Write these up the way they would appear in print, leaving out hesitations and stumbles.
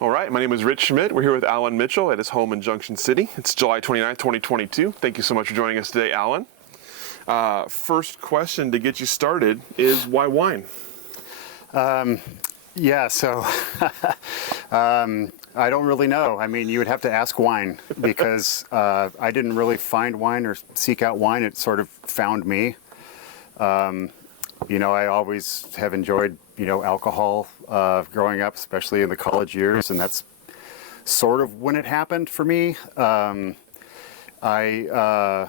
All right, my name is Rich Schmidt. We're here with Alan Mitchell at his home in Junction City. It's July 29th, 2022. Thank you so much for joining us today, Alan. First question to get you started is why wine? So I don't really know. I mean, you would have to ask wine because I didn't really find wine or seek out wine. It sort of found me. I always have enjoyed, alcohol growing up, especially in the college years, and that's sort of when it happened for me. I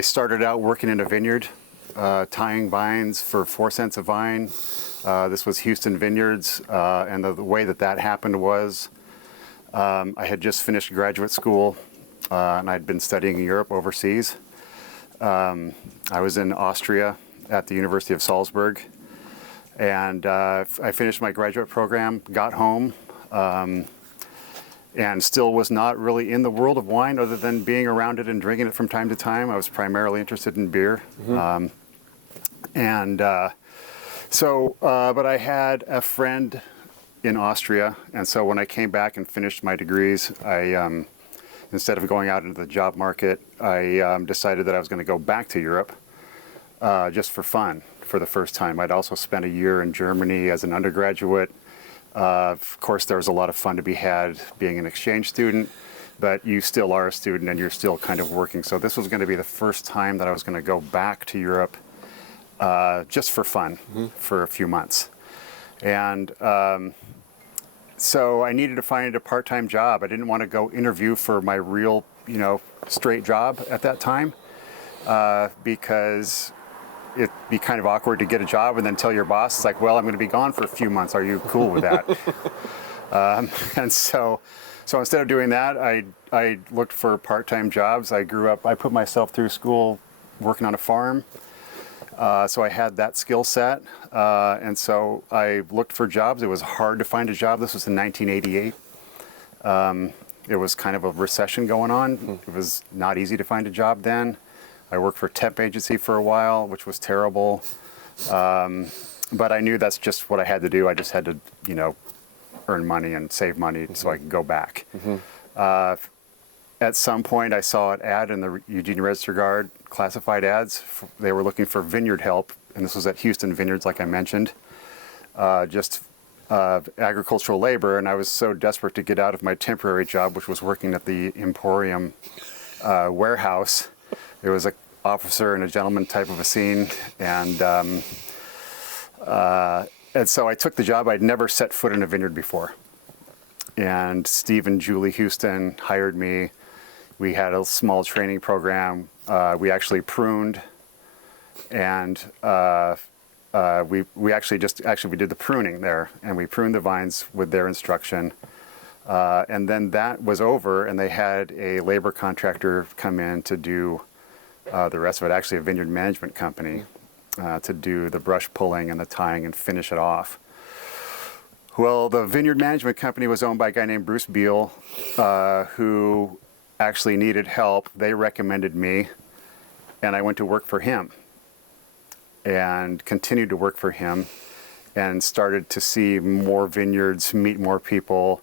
started out working in a vineyard, tying vines for 4 cents a vine. This was Houston Vineyards, and the way that happened was I had just finished graduate school, and I'd been studying in Europe overseas. I was in Austria at the University of Salzburg, and I finished my graduate program, got home, and still was not really in the world of wine other than being around it and drinking it from time to time. I was primarily interested in beer. Mm-hmm. But I had a friend in Austria, and so when I came back and finished my degrees, I, instead of going out into the job market, I decided that I was going to go back to Europe just for fun for the first time. I'd also spent a year in Germany as an undergraduate. Of course, there was a lot of fun to be had being an exchange student, but you still are a student and you're still kind of working. So this was going to be the first time that I was going to go back to Europe just for fun, mm-hmm. for a few months. And so I needed to find a part-time job. I didn't want to go interview for my real, straight job at that time because it'd be kind of awkward to get a job and then tell your boss, it's like, well, I'm going to be gone for a few months. Are you cool with that? And so instead of doing that, I looked for part-time jobs. I put myself through school working on a farm. So I had that skill set. And so I looked for jobs. It was hard to find a job. This was in 1988. It was kind of a recession going on. It was not easy to find a job then. I worked for a temp agency for a while, which was terrible. But I knew that's just what I had to do. I just had to, earn money and save money mm-hmm. so I could go back. Mm-hmm. At some point, I saw an ad in the Eugene Register Guard, classified ads. They were looking for vineyard help, and this was at Houston Vineyards, like I mentioned, agricultural labor. And I was so desperate to get out of my temporary job, which was working at the Emporium warehouse. It was an officer and a gentleman type of a scene, and so I took the job. I'd never set foot in a vineyard before. And Steve and Julie Houston hired me. We had a small training program. We actually pruned, and we did the pruning there, and we pruned the vines with their instruction. And then that was over, and they had a labor contractor come in to do the rest of it, actually a vineyard management company, to do the brush pulling and the tying and finish it off. Well, the vineyard management company was owned by a guy named Bruce Beal, who actually needed help. They recommended me, and I went to work for him and continued to work for him and started to see more vineyards, meet more people,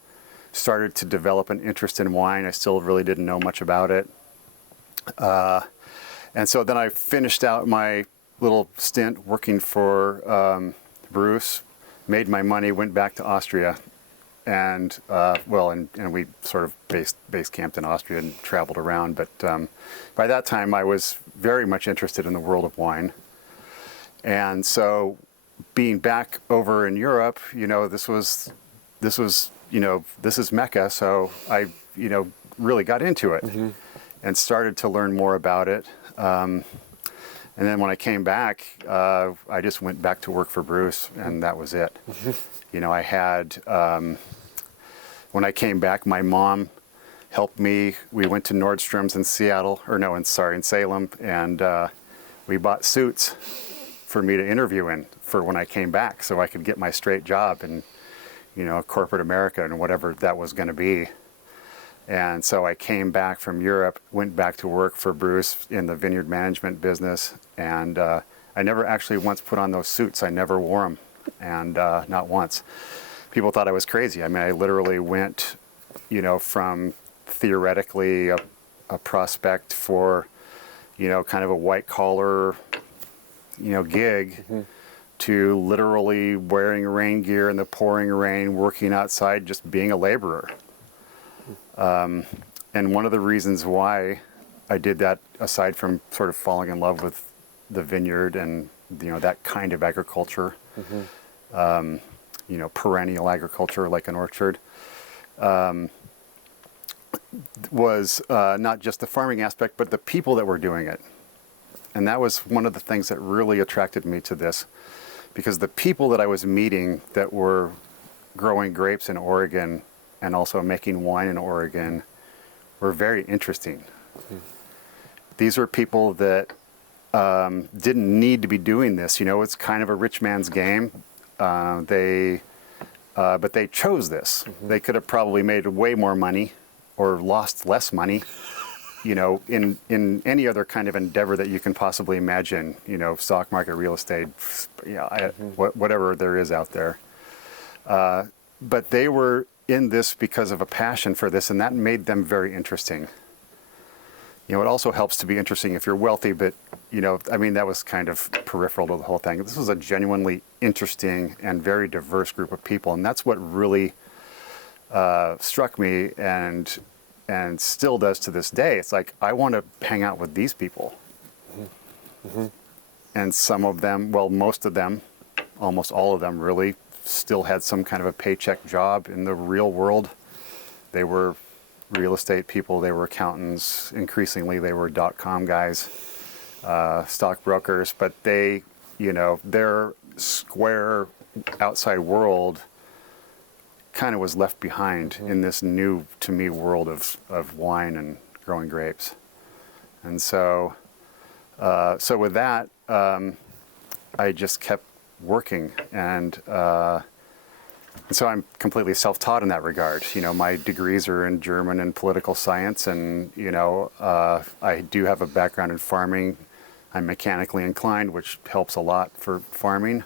started to develop an interest in wine. I still really didn't know much about it. And so then I finished out my little stint working for Bruce, made my money, went back to Austria, and we sort of base camped in Austria and traveled around. But by that time, I was very much interested in the world of wine. And so being back over in Europe, this is Mecca. So I, really got into it mm-hmm. and started to learn more about it. And then when I came back, I just went back to work for Bruce, and that was it. Mm-hmm. I had, when I came back, my mom helped me. We went to Nordstrom's in in Salem, and we bought suits for me to interview in for when I came back, so I could get my straight job in, corporate America and whatever that was going to be. And so I came back from Europe, went back to work for Bruce in the vineyard management business, and I never actually once put on those suits. I never wore them, and not once. people thought I was crazy. I mean, I literally went, from theoretically a prospect for, kind of a white collar, gig to literally wearing rain gear in the pouring rain, working outside, just being a laborer. And one of the reasons why I did that, aside from sort of falling in love with the vineyard and, that kind of agriculture, perennial agriculture like an orchard, was not just the farming aspect, but the people that were doing it. And that was one of the things that really attracted me to this, because the people that I was meeting that were growing grapes in Oregon and also making wine in Oregon were very interesting. These were people that didn't need to be doing this. It's kind of a rich man's game. But they chose this. They could have probably made way more money or lost less money, in any other kind of endeavor that you can possibly imagine, stock market, real estate, whatever there is out there. But they were in this because of a passion for this, and that made them very interesting. It also helps to be interesting if you're wealthy, but, that was kind of peripheral to the whole thing. This was a genuinely interesting and very diverse group of people, and that's what really struck me and still does to this day. It's like, I want to hang out with these people. And some of them, well, most of them, almost all of them really, still had some kind of a paycheck job in the real world. They were real estate people, they were accountants, increasingly they were .com guys, stockbrokers, but they, their square outside world kind of was left behind in this new, to me, world of wine and growing grapes. And so with that, I just kept working, and so I'm completely self-taught in that regard. My degrees are in German and political science, and I do have a background in farming. I'm mechanically inclined, which helps a lot for farming,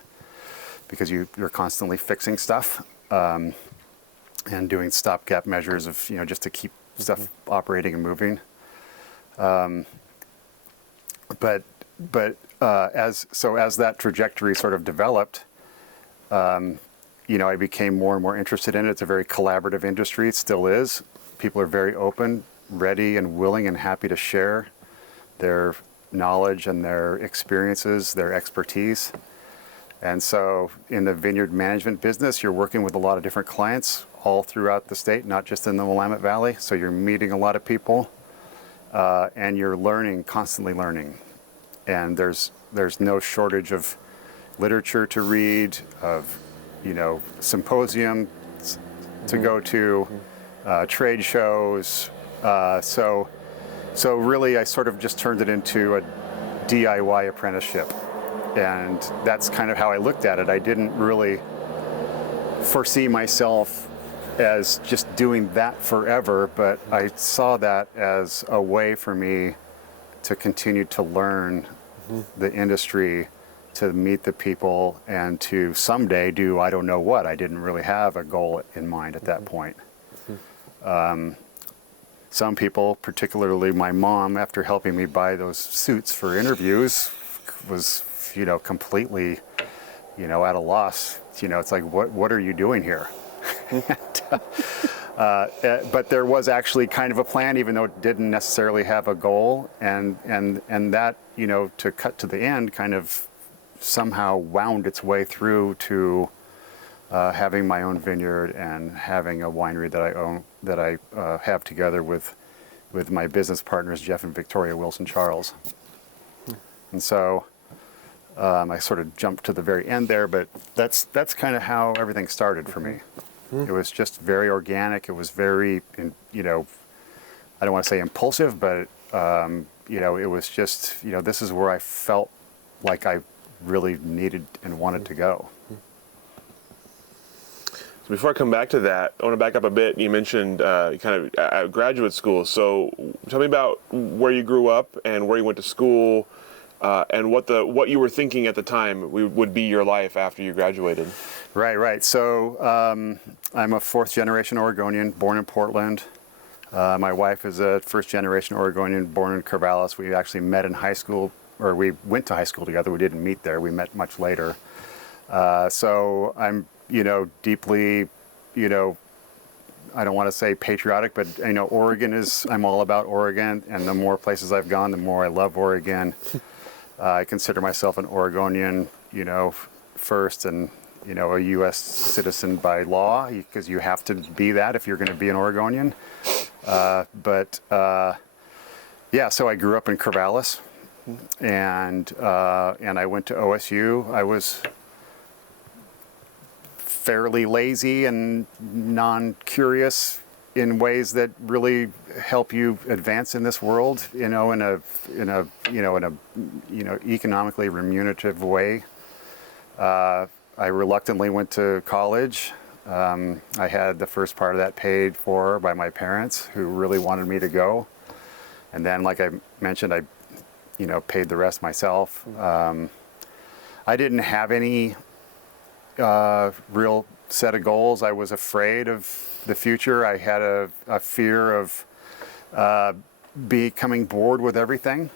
because you're constantly fixing stuff and doing stopgap measures of just to keep stuff operating and moving. But as that trajectory sort of developed, I became more and more interested in it. It's a very collaborative industry. It still is. People are very open, ready, and willing and happy to share their knowledge and their experiences, their expertise. And so in the vineyard management business, you're working with a lot of different clients all throughout the state, not just in the Willamette Valley. So you're meeting a lot of people, and you're learning, constantly learning. And there's no shortage of literature to read, of symposiums to go to, trade shows. So really, I sort of just turned it into a DIY apprenticeship, and that's kind of how I looked at it. I didn't really foresee myself as just doing that forever, but I saw that as a way for me to continue to learn the industry, to meet the people, and to someday do I don't know what. I didn't really have a goal in mind at that point. Some people, particularly my mom, after helping me buy those suits for interviews, was, completely, at a loss. It's like, what are you doing here? But there was actually kind of a plan, even though it didn't necessarily have a goal, and that, to cut to the end, kind of somehow wound its way through to having my own vineyard and having a winery that I own, that I have together with my business partners, Jeff and Victoria Wilson Charles. And so I sort of jumped to the very end there, but that's kind of how everything started for me. It was just very organic. It was very, I don't want to say impulsive, but it was just, this is where I felt like I really needed and wanted to go. So before I come back to that, I want to back up a bit. You mentioned kind of at graduate school. So tell me about where you grew up and where you went to school, and what you were thinking at the time would be your life after you graduated. Right. So I'm a fourth generation Oregonian, born in Portland. My wife is a first generation Oregonian, born in Corvallis. We actually met in high school, or we went to high school together. We didn't meet there. We met much later. So I'm, deeply, I don't want to say patriotic, but I'm all about Oregon, and the more places I've gone, the more I love Oregon. I consider myself an Oregonian, first, and a U.S. citizen by law, because you have to be that if you're going to be an Oregonian. So I grew up in Corvallis, and I went to OSU. I was fairly lazy and non-curious in ways that really help you advance in this world, in a economically remunerative way. I reluctantly went to college. I had the first part of that paid for by my parents, who really wanted me to go. And then, like I mentioned, I paid the rest myself. I didn't have any real set of goals. I was afraid of the future. I had a fear of becoming bored with everything.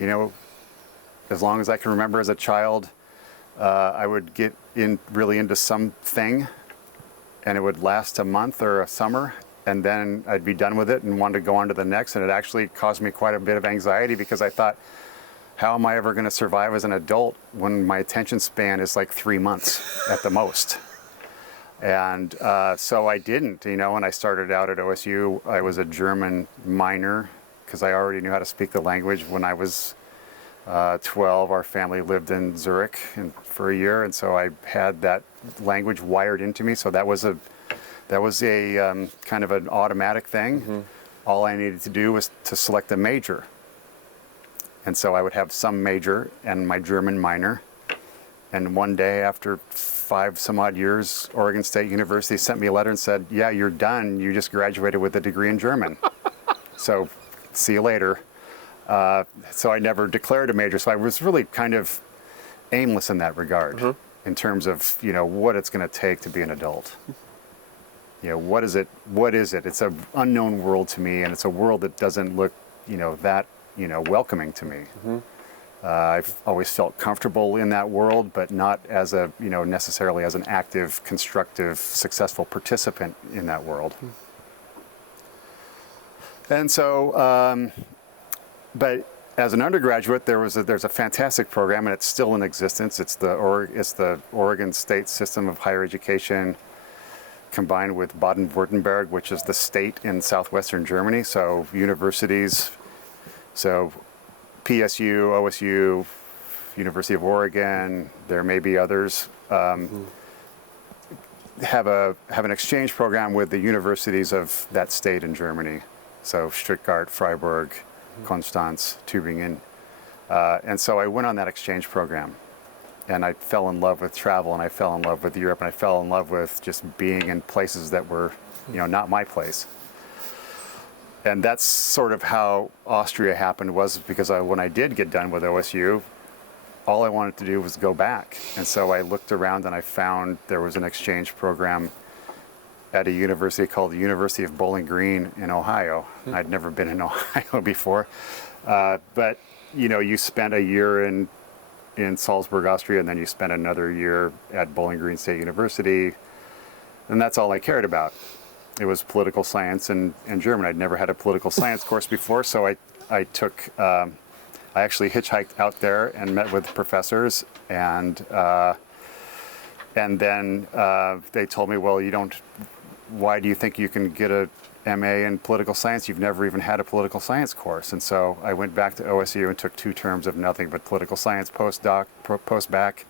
As long as I can remember as a child, I would get really into something, and it would last a month or a summer, and then I'd be done with it and want to go on to the next. And it actually caused me quite a bit of anxiety, because I thought, how am I ever going to survive as an adult when my attention span is like 3 months at the most? And so I didn't, when I started out at OSU, I was a German minor, because I already knew how to speak the language. When I was 12, our family lived in Zurich for a year, and so I had that language wired into me. So that was a kind of an automatic thing. Mm-hmm. All I needed to do was to select a major. And so I would have some major and my German minor. And one day, after 5 some odd years, Oregon State University sent me a letter and said, "Yeah, you're done. You just graduated with a degree in German. So see you later." So I never declared a major. So I was really kind of aimless in that regard, mm-hmm. in terms of, what it's going to take to be an adult. What is it? It's an unknown world to me, and it's a world that doesn't look, that, welcoming to me. Mm-hmm. I've always felt comfortable in that world, but not as necessarily as an active, constructive, successful participant in that world. Mm-hmm. And so, but as an undergraduate, there's a fantastic program, and it's still in existence. It's the Oregon State System of Higher Education, combined with Baden-Württemberg, which is the state in southwestern Germany. So universities, PSU, OSU, University of Oregon, there may be others, have an exchange program with the universities of that state in Germany. So Stuttgart, Freiburg, Konstanz, Tübingen. And so I went on that exchange program, and I fell in love with travel, and I fell in love with Europe, and I fell in love with just being in places that were, not my place. And that's sort of how Austria happened, was because when I did get done with OSU, all I wanted to do was go back. And so I looked around, and I found there was an exchange program at a university called the University of Bowling Green in Ohio. Mm-hmm. I'd never been in Ohio before. But, you spent a year in Salzburg, Austria, and then you spent another year at Bowling Green State University. And that's all I cared about. It was political science and German. I'd never had a political science course before, so I actually hitchhiked out there and met with professors, and then they told me, well, why do you think you can get a MA in political science? You've never even had a political science course. And so I went back to OSU and took 2 terms of nothing but political science post-bac.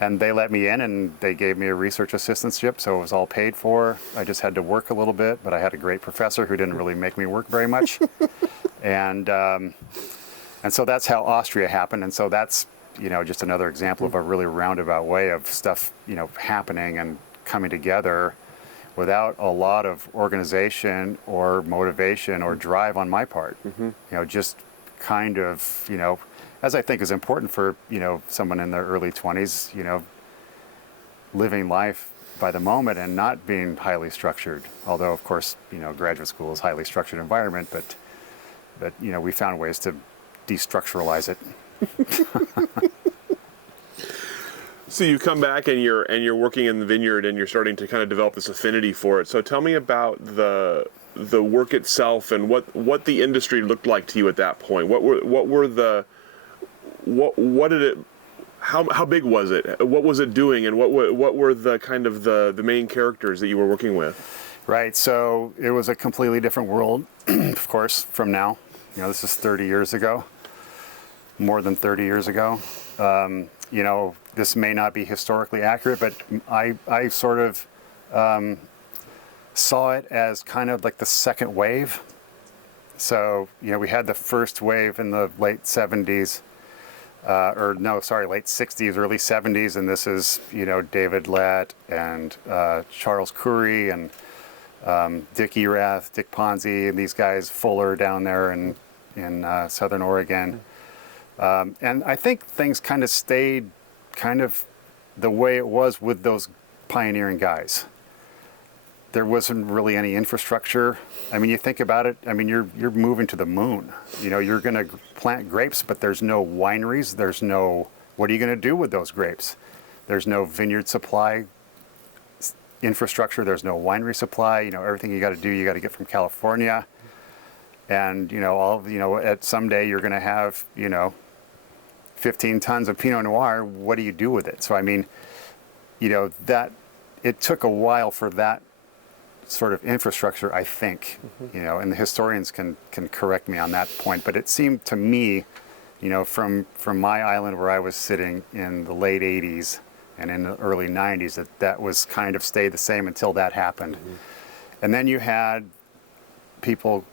And they let me in, and they gave me a research assistantship, so it was all paid for. I just had to work a little bit, but I had a great professor who didn't really make me work very much. And so that's how Austria happened. And so that's, just another example of a really roundabout way of stuff, happening and coming together without a lot of organization or motivation or drive on my part. Mm-hmm. Just kind of, as I think is important for, someone in their early 20s, living life by the moment and not being highly structured. Although, of course, graduate school is a highly structured environment, but we found ways to destructuralize it. So you come back and you're working in the vineyard and you're starting to kind of develop this affinity for it. So tell me about the work itself and what the industry looked like to you at that point. How big was it? What was it doing, and what were the kind of the main characters that you were working with? Right. So it was a completely different world, of course, from now. This is 30 years ago, more than 30 years ago. This may not be historically accurate, but I sort of saw it as kind of like the second wave. So, we had the first wave in the late 70s, late 60s, early 70s, and this is, David Lett and Charles Curry and Dick Erath, Dick Ponzi, and these guys, Fuller down there in Southern Oregon. And I think things kind of stayed kind of the way it was with those pioneering guys. There wasn't really any infrastructure. I mean, you think about it, you're moving to the moon. You're going to plant grapes, but there's no wineries. What are you going to do with those grapes? There's no vineyard supply infrastructure. There's no winery supply. Everything you got to do, you got to get from California. And, at someday you're going to have, 15 tons of Pinot Noir. What do you do with it? So, that it took a while for that sort of infrastructure, I think, and the historians can correct me on that point. But it seemed to me, from my island where I was sitting in the late 80s and in the early 90s, that was kind of stayed the same until that happened. And then you had people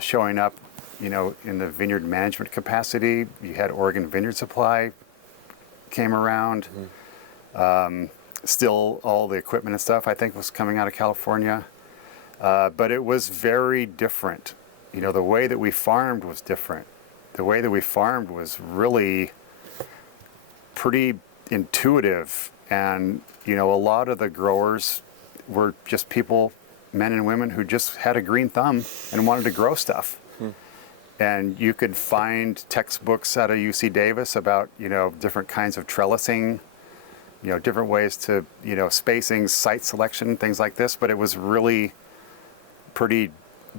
showing up, in the vineyard management capacity. You had Oregon Vineyard Supply came around. Still, all the equipment and stuff, I think, was coming out of California. But it was very different. The way that we farmed was different. The way that we farmed was really pretty intuitive. And, a lot of the growers were just people, men and women, who just had a green thumb and wanted to grow stuff. And you could find textbooks out of UC Davis about, different kinds of trellising, different ways to, spacing, site selection, things like this. But it was really pretty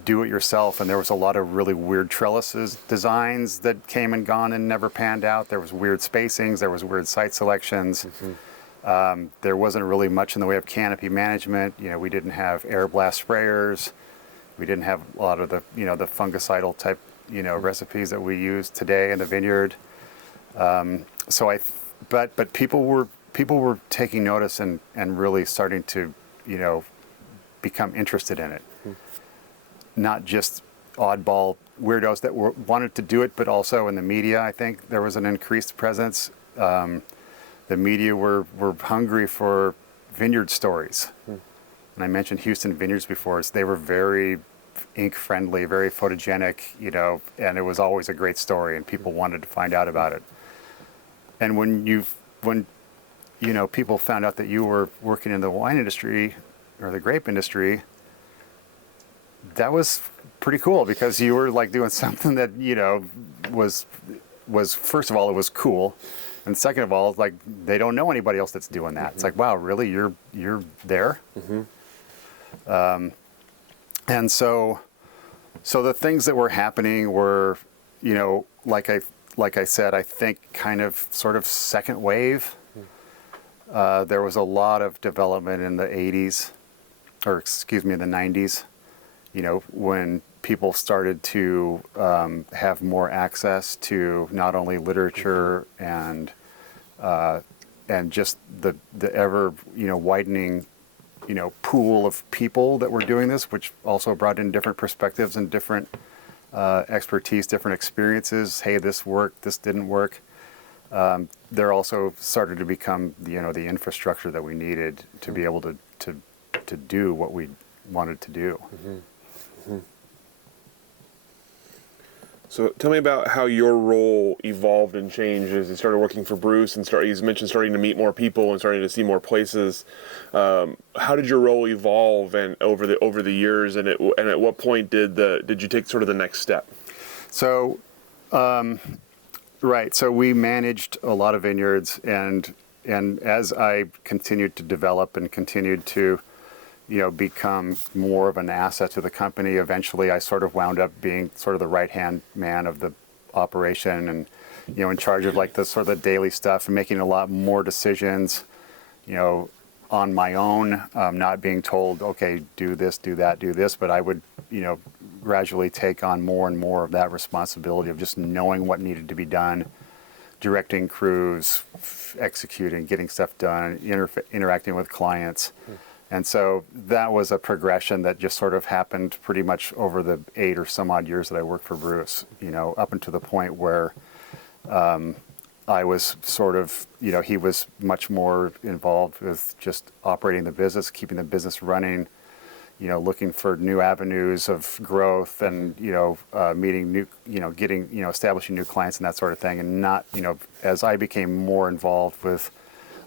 do-it-yourself. And there was a lot of really weird trellises designs that came and gone and never panned out. There was weird spacings. There was weird site selections. There wasn't really much in the way of canopy management. We didn't have air blast sprayers. We didn't have a lot of the, the fungicidal type, recipes that we use today in the vineyard. But people were taking notice and really starting to, become interested in it. Not just oddball weirdos that wanted to do it, but also in the media. I think there was an increased presence. The media were hungry for vineyard stories. And I mentioned Houston Vineyards before. So they were very ink friendly, very photogenic, and it was always a great story, and people wanted to find out about it. And when people found out that you were working in the wine industry or the grape industry, that was pretty cool, because you were like doing something that was first of all, it was cool, and second of all, like, they don't know anybody else that's doing that. It's like, wow, really, you're there. And so the things that were happening were, like I said, I think kind of sort of second wave. There was a lot of development in the 80s, or excuse me, in the 90s, when people started to have more access to not only literature and just the ever, widening, pool of people that were doing this, which also brought in different perspectives and different expertise, different experiences. Hey, this worked, this didn't work. There also started to become, the infrastructure that we needed to be able to do what we wanted to do. So tell me about how your role evolved and changed as you started working for Bruce and you mentioned starting to meet more people and starting to see more places. How did your role evolve and over the years, and at what point did you take sort of the next step? So, right. So we managed a lot of vineyards, and as I continued to develop and continued to, become more of an asset to the company, eventually I sort of wound up being sort of the right-hand man of the operation, and in charge of like the sort of the daily stuff and making a lot more decisions, on my own, not being told, okay, do this, do that, do this, but I would, gradually take on more and more of that responsibility of just knowing what needed to be done, directing crews, executing, getting stuff done, interacting with clients. And so that was a progression that just sort of happened pretty much over the 8 or some odd years that I worked for Bruce, up until the point where I was sort of, he was much more involved with just operating the business, keeping the business running, looking for new avenues of growth and, meeting new, getting, establishing new clients and that sort of thing. And not, as I became more involved with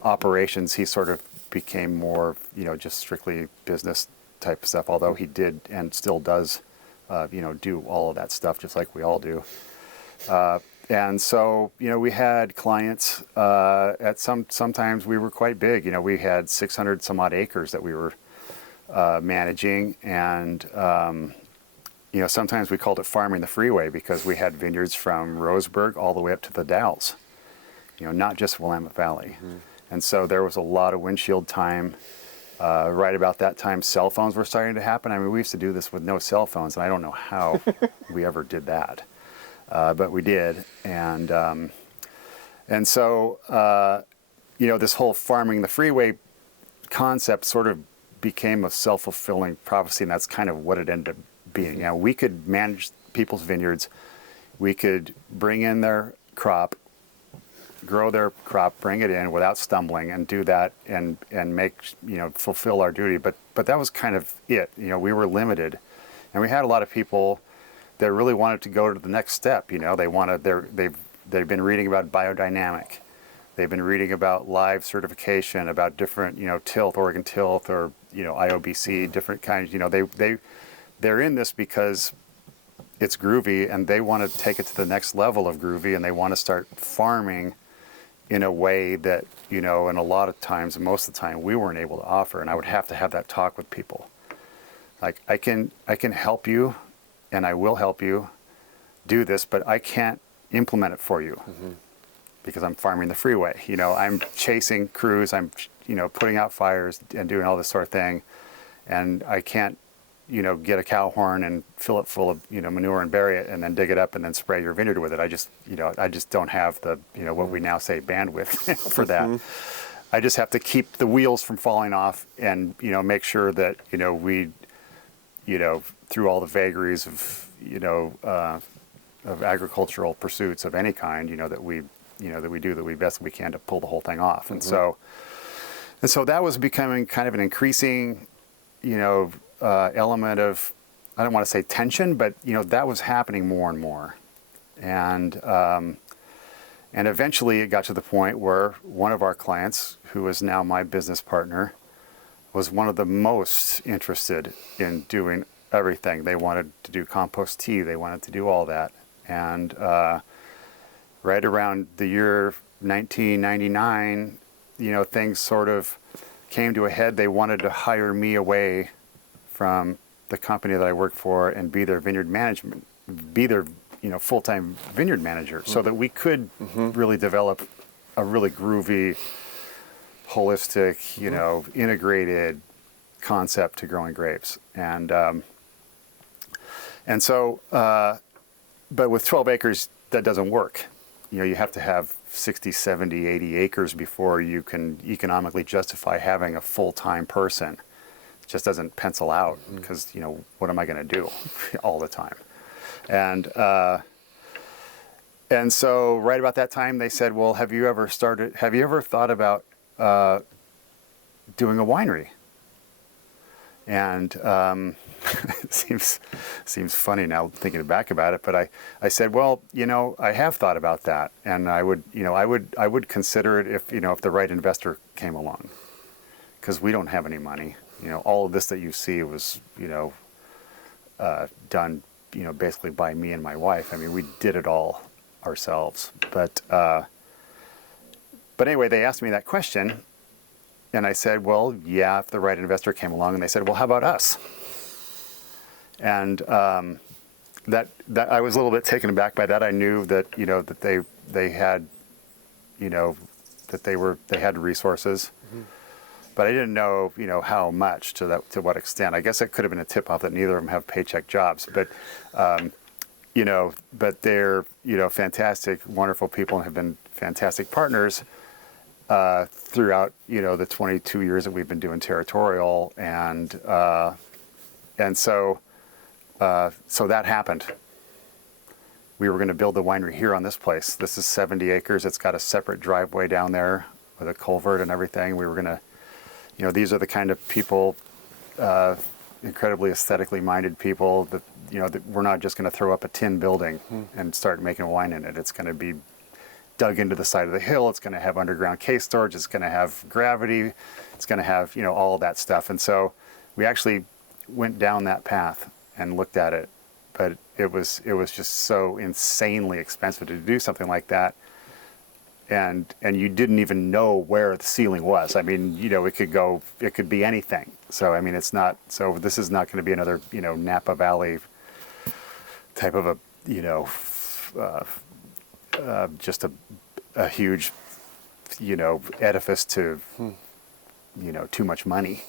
operations, he sort of became more, just strictly business type stuff, although he did and still does, do all of that stuff just like we all do. And so, we had clients sometimes we were quite big. We had 600 some odd acres that we were managing, and sometimes we called it farming the freeway because we had vineyards from Roseburg all the way up to the Dalles, not just Willamette Valley. Mm-hmm. And so there was a lot of windshield time. Right about that time, cell phones were starting to happen. I mean, we used to do this with no cell phones, and I don't know how we ever did that, but we did. And so this whole farming the freeway concept sort of became a self-fulfilling prophecy, and that's kind of what it ended up being. We could manage people's vineyards, we could bring in their crop, grow their crop, bring it in without stumbling, and do that and make, fulfill our duty. But that was kind of it. We were limited, and we had a lot of people that really wanted to go to the next step. They've been reading about biodynamic. They've been reading about live certification, about different, tilth, Oregon tilth, or, IOBC, different kinds. They're in this because it's groovy, and they want to take it to the next level of groovy, and they want to start farming in a way that, and a lot of times, and most of the time, we weren't able to offer. And I would have to have that talk with people. Like, I can help you, and I will help you do this, but I can't implement it for you. Mm-hmm. Because I'm farming the freeway. I'm chasing crews, I'm, putting out fires and doing all this sort of thing. And I can't, get a cow horn and fill it full of, manure and bury it and then dig it up and then spray your vineyard with it. I just don't have the, what we now say bandwidth for that. Mm-hmm. I just have to keep the wheels from falling off and, make sure that, we, through all the vagaries of, of agricultural pursuits of any kind, that we do the best we can to pull the whole thing off. And mm-hmm. so that was becoming kind of an increasing, element of, I don't want to say tension, but, that was happening more and more. And eventually it got to the point where one of our clients, who is now my business partner, was one of the most interested in doing everything. They wanted to do compost tea. They wanted to do all that. And, right around the year 1999, things sort of came to a head. They wanted to hire me away from the company that I worked for and be their full-time vineyard manager, so that we could mm-hmm. really develop a really groovy, holistic, mm-hmm. Integrated concept to growing grapes. And so, but with 12 acres, that doesn't work. You have to have 60, 70, 80 acres before you can economically justify having a full-time person. It just doesn't pencil out because, what am I going to do all the time? And so right about that time, they said, well, have you ever thought about doing a winery? And seems funny now thinking back about it, but I said, well, I have thought about that, and I would consider it if the right investor came along, because we don't have any money. All of this that you see was done basically by me and my wife. I mean, we did it all ourselves. But anyway, they asked me that question, and I said, well, yeah, if the right investor came along. And they said, well, how about us? And that I was a little bit taken aback by that. I knew that that they had that they had resources. Mm-hmm. But I didn't know, how much to what extent. I guess it could have been a tip-off that neither of them have paycheck jobs. But, but they're, fantastic, wonderful people and have been fantastic partners throughout, the 22 years that we've been doing Territorial. And so that happened. We were going to build the winery here on this place. This is 70 acres. It's got a separate driveway down there with a culvert and everything. We were going to, these are the kind of people, incredibly aesthetically minded people that, that we're not just going to throw up a tin building and start making wine in it. It's going to be dug into the side of the hill. It's going to have underground case storage. It's going to have gravity. It's going to have, all of that stuff. And so we actually went down that path and looked at it, but it was just so insanely expensive to do something like that. And you didn't even know where the ceiling was. I mean, it could be anything. So, I mean, this is not going to be another, Napa Valley type of just a huge, edifice to, too much money.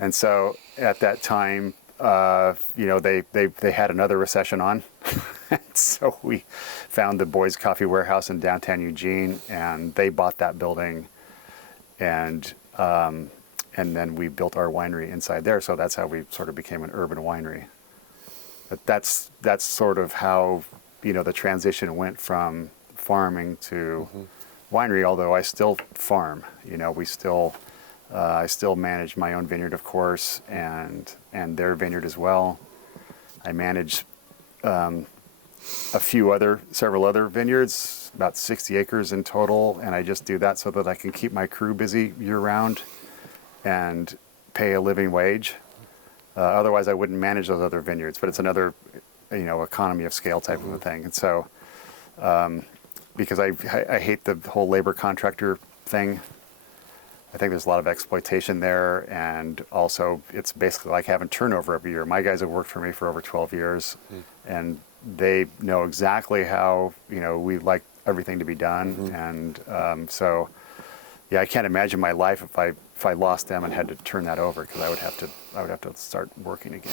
And so at that time, they had another recession on. So we found the Boys Coffee Warehouse in downtown Eugene, and they bought that building, and then we built our winery inside there. So that's how we sort of became an urban winery. But that's sort of how the transition went from farming to winery. Although I still farm, I still manage my own vineyard, of course, and their vineyard as well. I manage several other vineyards, about 60 acres in total, and I just do that so that I can keep my crew busy year-round and pay a living wage. Otherwise, I wouldn't manage those other vineyards, but it's another, economy of scale type of a thing. And so, because I hate the whole labor contractor thing. I think there's a lot of exploitation there, and also it's basically like having turnover every year. My guys have worked for me for over 12 years, and they know exactly how we like everything to be done, and so yeah, I can't imagine my life if I lost them and had to turn that over, because I would have to start working again.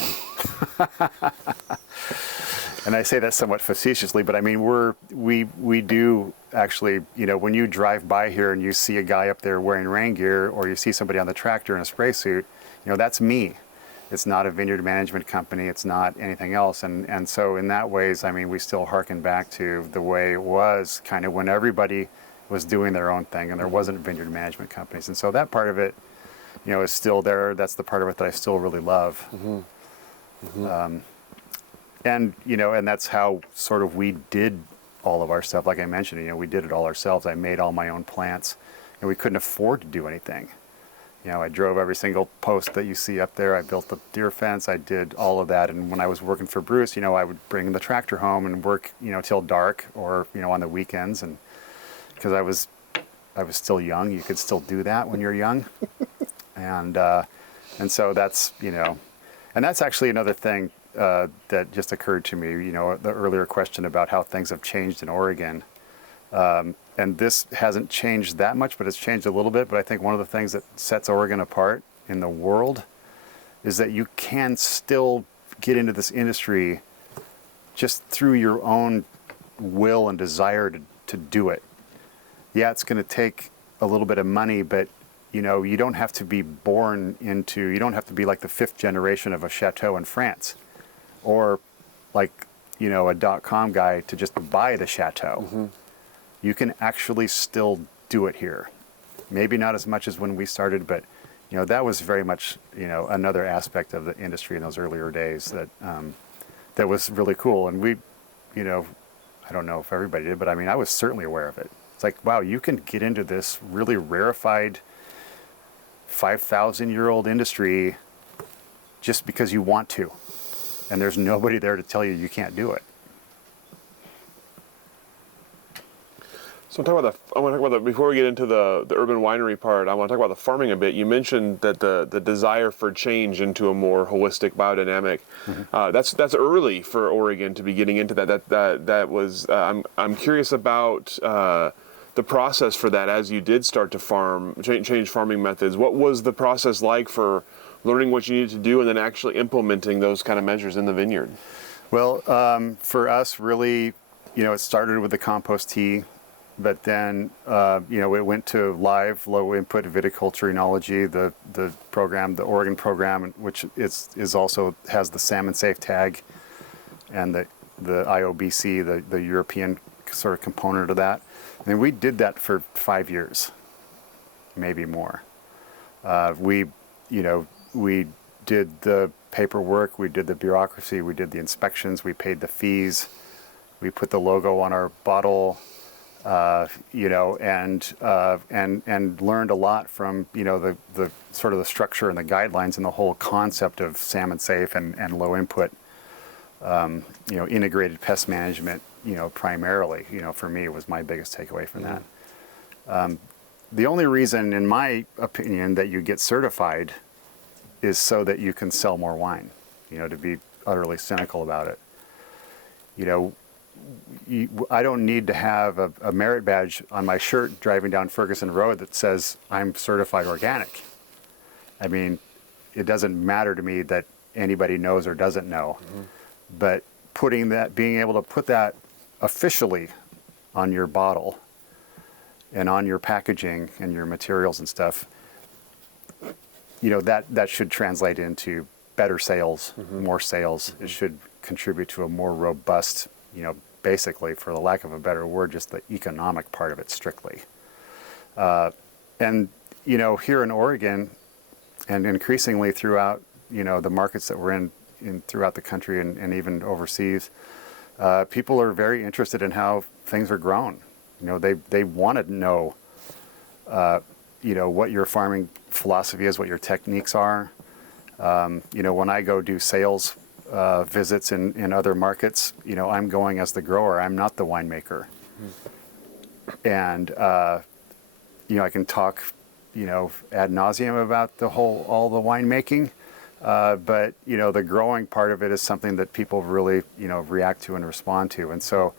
And I say that somewhat facetiously, but I mean we do actually, when you drive by here and you see a guy up there wearing rain gear, or you see somebody on the tractor in a spray suit, that's me. It's not a vineyard management company. It's not anything else. And so in that ways, I mean, we still hearken back to the way it was kind of when everybody was doing their own thing and there wasn't vineyard management companies. And so that part of it, is still there. That's the part of it that I still really love. And that's how sort of we did all of our stuff. Like I mentioned, we did it all ourselves. I made all my own plants, and we couldn't afford to do anything. I drove every single post that you see up there. I built the deer fence. I did all of that. And when I was working for Bruce, I would bring the tractor home and work, till dark, or, on the weekends. And because I was still young, you could still do that when you're young. And so that's, and that's actually another thing that just occurred to me, the earlier question about how things have changed in Oregon. And this hasn't changed that much, but it's changed a little bit. But I think one of the things that sets Oregon apart in the world is that you can still get into this industry just through your own will and desire to do it. Yeah, it's going to take a little bit of money, but you don't have to be you don't have to be like the fifth generation of a chateau in France, or like, a .com guy to just buy the chateau. You can actually still do it here. Maybe not as much as when we started, but that was very much, another aspect of the industry in those earlier days that was really cool. And we, I don't know if everybody did, but I mean, I was certainly aware of it. It's like, wow, you can get into this really rarefied 5,000-year-old industry just because you want to. And there's nobody there to tell you can't do it. So I want to talk about before we get into the urban winery part, I want to talk about the farming a bit. You mentioned that the desire for change into a more holistic biodynamic, that's early for Oregon to be getting into that. That was, I'm curious about the process for that as you did start to change farming methods. What was the process like for learning what you needed to do and then actually implementing those kind of measures in the vineyard? Well, for us, really, it started with the compost tea. But then, it went to live, low input viticulture enology, the program, the Oregon program, which is also has the salmon safe tag, and the IOBC, the European sort of component of that. And we did that for 5 years, maybe more. We did the paperwork, we did the bureaucracy, we did the inspections, we paid the fees, we put the logo on our bottle. And learned a lot from, the sort of the structure and the guidelines and the whole concept of salmon safe and low input, integrated pest management, primarily, for me was my biggest takeaway from that. The only reason, in my opinion, that you get certified is so that you can sell more wine, to be utterly cynical about it. I don't need to have a merit badge on my shirt driving down Ferguson Road that says I'm certified organic. I mean, it doesn't matter to me that anybody knows or doesn't know. But being able to put that officially on your bottle and on your packaging and your materials and stuff, that should translate into better sales, more sales. It should contribute to a more robust, basically, for the lack of a better word, just the economic part of it strictly. And here in Oregon, and increasingly throughout, the markets that we're in throughout the country and even overseas, people are very interested in how things are grown. They want to know, what your farming philosophy is, what your techniques are. When I go do sales visits in other markets, I'm going as the grower. I'm not the winemaker. And, I can talk, ad nauseum about all the winemaking. But, the growing part of it is something that people really, react to and respond to. And so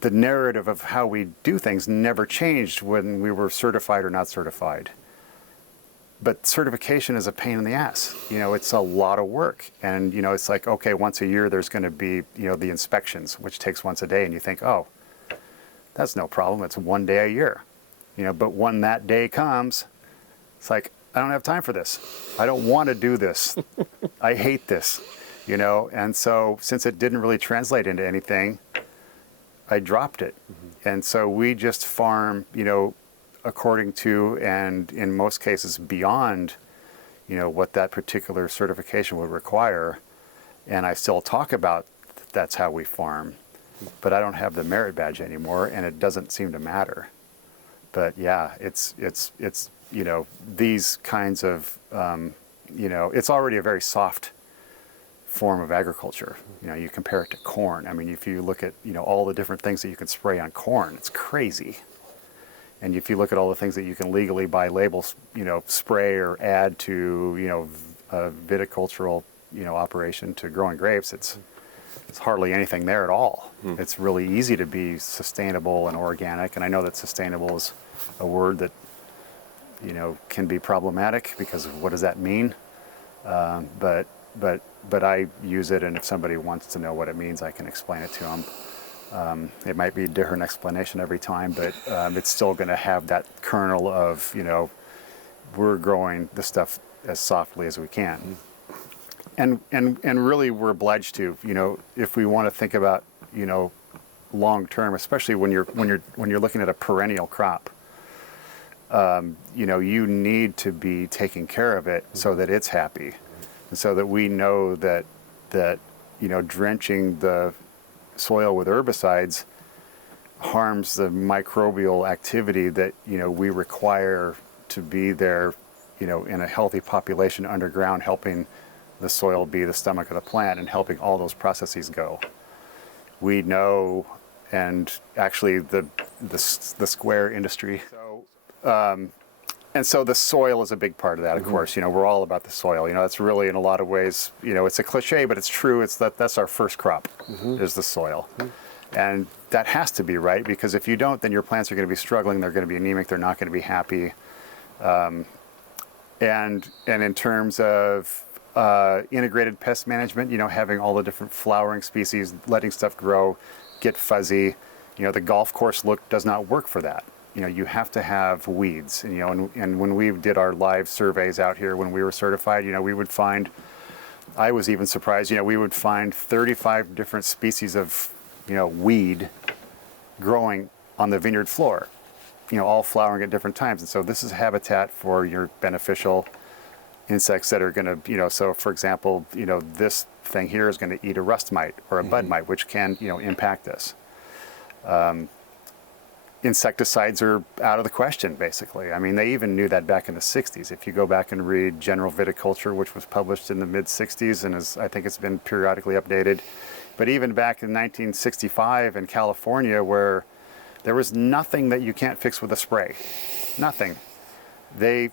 the narrative of how we do things never changed when we were certified or not certified. But certification is a pain in the ass. It's a lot of work. And, it's like, okay, once a year there's going to be, the inspections, which takes once a day. And you think, oh, that's no problem. It's one day a year. But when that day comes, it's like, I don't have time for this. I don't want to do this. I hate this, And so since it didn't really translate into anything, I dropped it. And so we just farm, according to, and in most cases beyond, what that particular certification would require. And I still talk about that's how we farm, but I don't have the merit badge anymore, and it doesn't seem to matter. But yeah, it's these kinds of, it's already a very soft form of agriculture. You compare it to corn. I mean, if you look at, all the different things that you can spray on corn, it's crazy. And if you look at all the things that you can legally by labels, spray or add to, a viticultural, operation to growing grapes, it's hardly anything there at all. It's really easy to be sustainable and organic. And I know that sustainable is a word that, can be problematic because of what does that mean? But I use it, and if somebody wants to know what it means, I can explain it to them. It might be a different explanation every time, but it's still going to have that kernel of, we're growing the stuff as softly as we can. And really we're obliged to, if we want to think about, long term, especially when you're looking at a perennial crop. you need to be taking care of it so that it's happy, and so that we know that drenching the soil with herbicides harms the microbial activity that we require to be there, in a healthy population underground, helping the soil be the stomach of the plant and helping all those processes go. We know, and actually the square industry. And so the soil is a big part of that, of course. We're all about the soil. It's really, in a lot of ways, it's a cliche, but it's true. That's our first crop, is the soil. And that has to be right, because if you don't, then your plants are going to be struggling. They're going to be anemic. They're not going to be happy. And in terms of integrated pest management, having all the different flowering species, letting stuff grow, get fuzzy. The golf course look does not work for that. You have to have weeds, and when we did our live surveys out here when we were certified, we would find, I was even surprised, we would find 35 different species of, weed growing on the vineyard floor, all flowering at different times. And so this is habitat for your beneficial insects that are going to, so for example, this thing here is going to eat a rust mite or a bud mite, which can, impact us. Insecticides are out of the question, basically. I mean, they even knew that back in the 60s. If you go back and read General Viticulture, which was published in the mid-60s, and I think it's been periodically updated. But even back in 1965 in California, where there was nothing that you can't fix with a spray. Nothing. They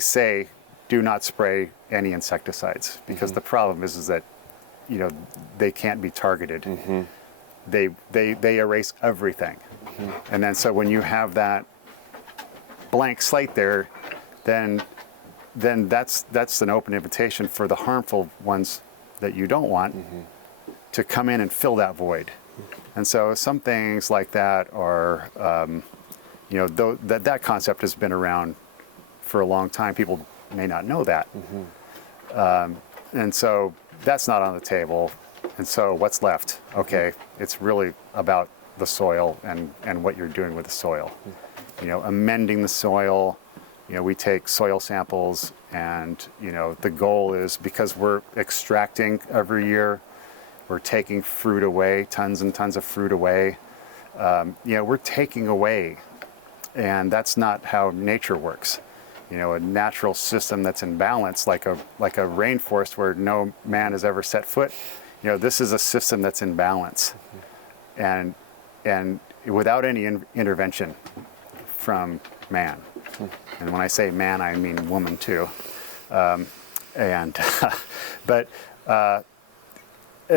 say, do not spray any insecticides, because the problem is that, they can't be targeted. They erase everything. And then so when you have that blank slate there, then that's an open invitation for the harmful ones that you don't want to come in and fill that void. And so some things like that are, that concept has been around for a long time. People may not know that. And so that's not on the table. And so what's left? Okay, it's really about the soil and what you're doing with the soil. Amending the soil. We take soil samples, and the goal is, because we're extracting every year, we're taking fruit away, tons and tons of fruit away. We're taking away, and that's not how nature works. A natural system that's in balance, like a rainforest where no man has ever set foot. This is a system that's in balance, and without any intervention from man. And when I say man, I mean woman too. And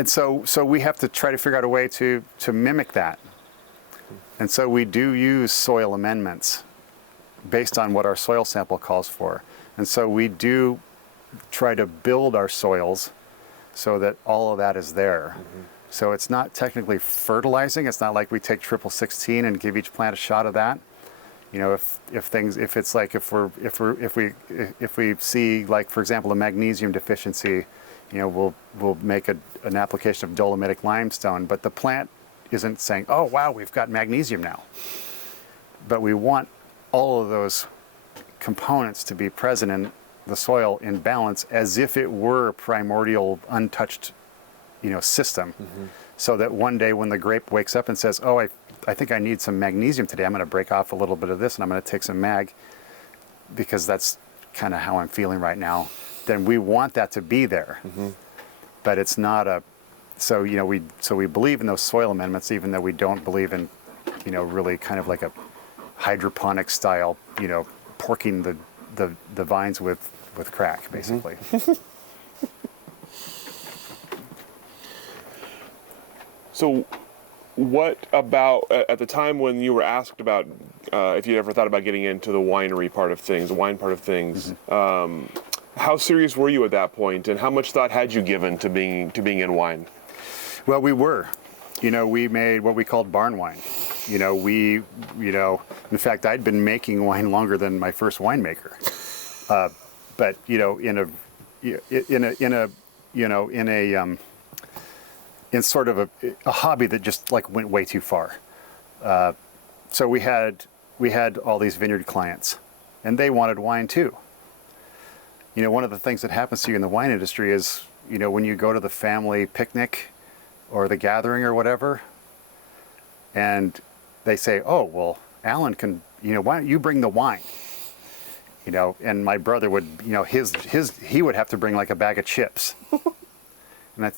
so we have to try to figure out a way to mimic that. And so we do use soil amendments based on what our soil sample calls for. And so we do try to build our soils so that all of that is there. So it's not technically fertilizing. It's not like we take triple 16 and give each plant a shot of that. If we see, like, for example, a magnesium deficiency, we'll make an application of dolomitic limestone, but the plant isn't saying, oh wow, we've got magnesium now. But we want all of those components to be present in the soil in balance, as if it were a primordial, untouched, system. So that one day when the grape wakes up and says, oh, I think I need some magnesium today, I'm going to break off a little bit of this and I'm going to take some mag, because that's kind of how I'm feeling right now, then we want that to be there. But it's not so we believe in those soil amendments, even though we don't believe in, really kind of like a hydroponic style, porking the vines with crack, basically. So what about, at the time when you were asked about if you ever thought about getting into the winery part of things, the wine part of things, how serious were you at that point, and how much thought had you given to being in wine? Well, we were. We made what we called barn wine. In fact, I'd been making wine longer than my first winemaker. But in sort of a hobby that just went way too far. So we had all these vineyard clients, and they wanted wine too. You know, one of the things that happens to you in the wine industry is, you know, when you go to the family picnic or the gathering or whatever, and they say, oh, well, Alan can, you know, why don't you bring the wine? You know, and my brother would, you know, he would have to bring like a bag of chips. And I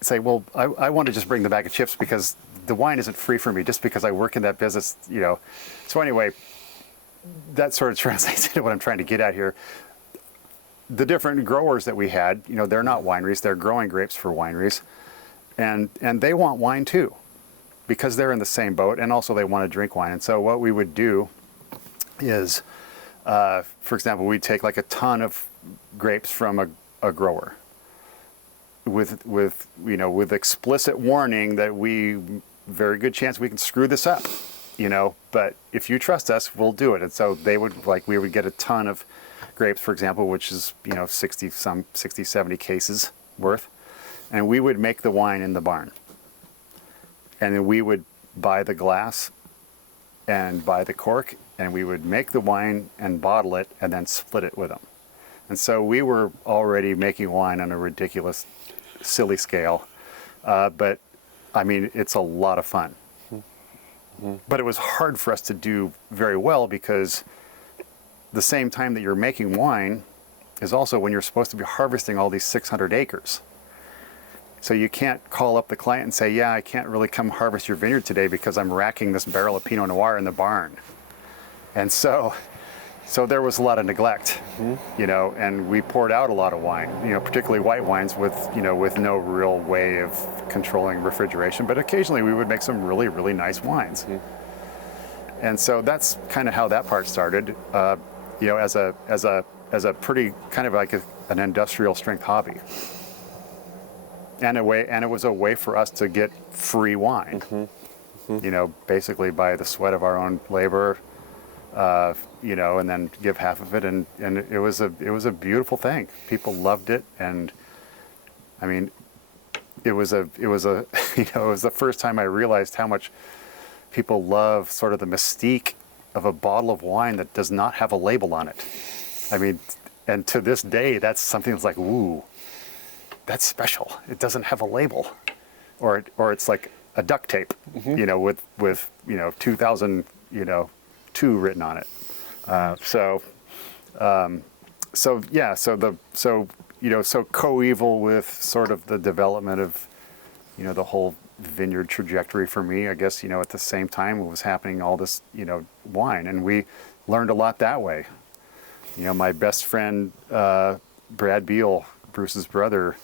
say, well, I want to just bring the bag of chips because the wine isn't free for me just because I work in that business, you know. So anyway, that sort of translates into what I'm trying to get at here. The different growers that we had, you know, they're not wineries, they're growing grapes for wineries. And they want wine too, because they're in the same boat, and also they want to drink wine. And so what we would do is, for example, we'd take like a ton of grapes from a grower with you know, with explicit warning that very good chance we can screw this up, you know, but if you trust us, we'll do it. And so we would get a ton of grapes, for example, which is, you know, 60, 70 cases worth. And we would make the wine in the barn. And then we would buy the glass and buy the cork, and we would make the wine and bottle it and then split it with them. And so we were already making wine on a ridiculous, silly scale. But I mean, it's a lot of fun. Mm-hmm. But it was hard for us to do very well because the same time that you're making wine is also when you're supposed to be harvesting all these 600 acres. So you can't call up the client and say, yeah, I can't really come harvest your vineyard today because I'm racking this barrel of Pinot Noir in the barn. And so there was a lot of neglect, you know, and we poured out a lot of wine, you know, particularly white wines with no real way of controlling refrigeration. But occasionally we would make some really, really nice wines. And so that's kind of how that part started, you know, as a pretty kind of like an industrial strength hobby. And it was a way for us to get free wine, you know, basically by the sweat of our own labor, you know, and then give half of it, and it was a beautiful thing. People loved it, and I mean, it was a you know, it was the first time I realized how much people love sort of the mystique of a bottle of wine that does not have a label on it. I mean, and to this day, that's something that's like, ooh, that's special. It doesn't have a label, or it's like a duct tape, you know, with you know 2000 you know 2 written on it. So coeval with sort of the development of, you know, the whole vineyard trajectory for me. I guess, you know, at the same time it was happening all this, you know, wine, and we learned a lot that way. You know, my best friend Brad Beal, Bruce's brother,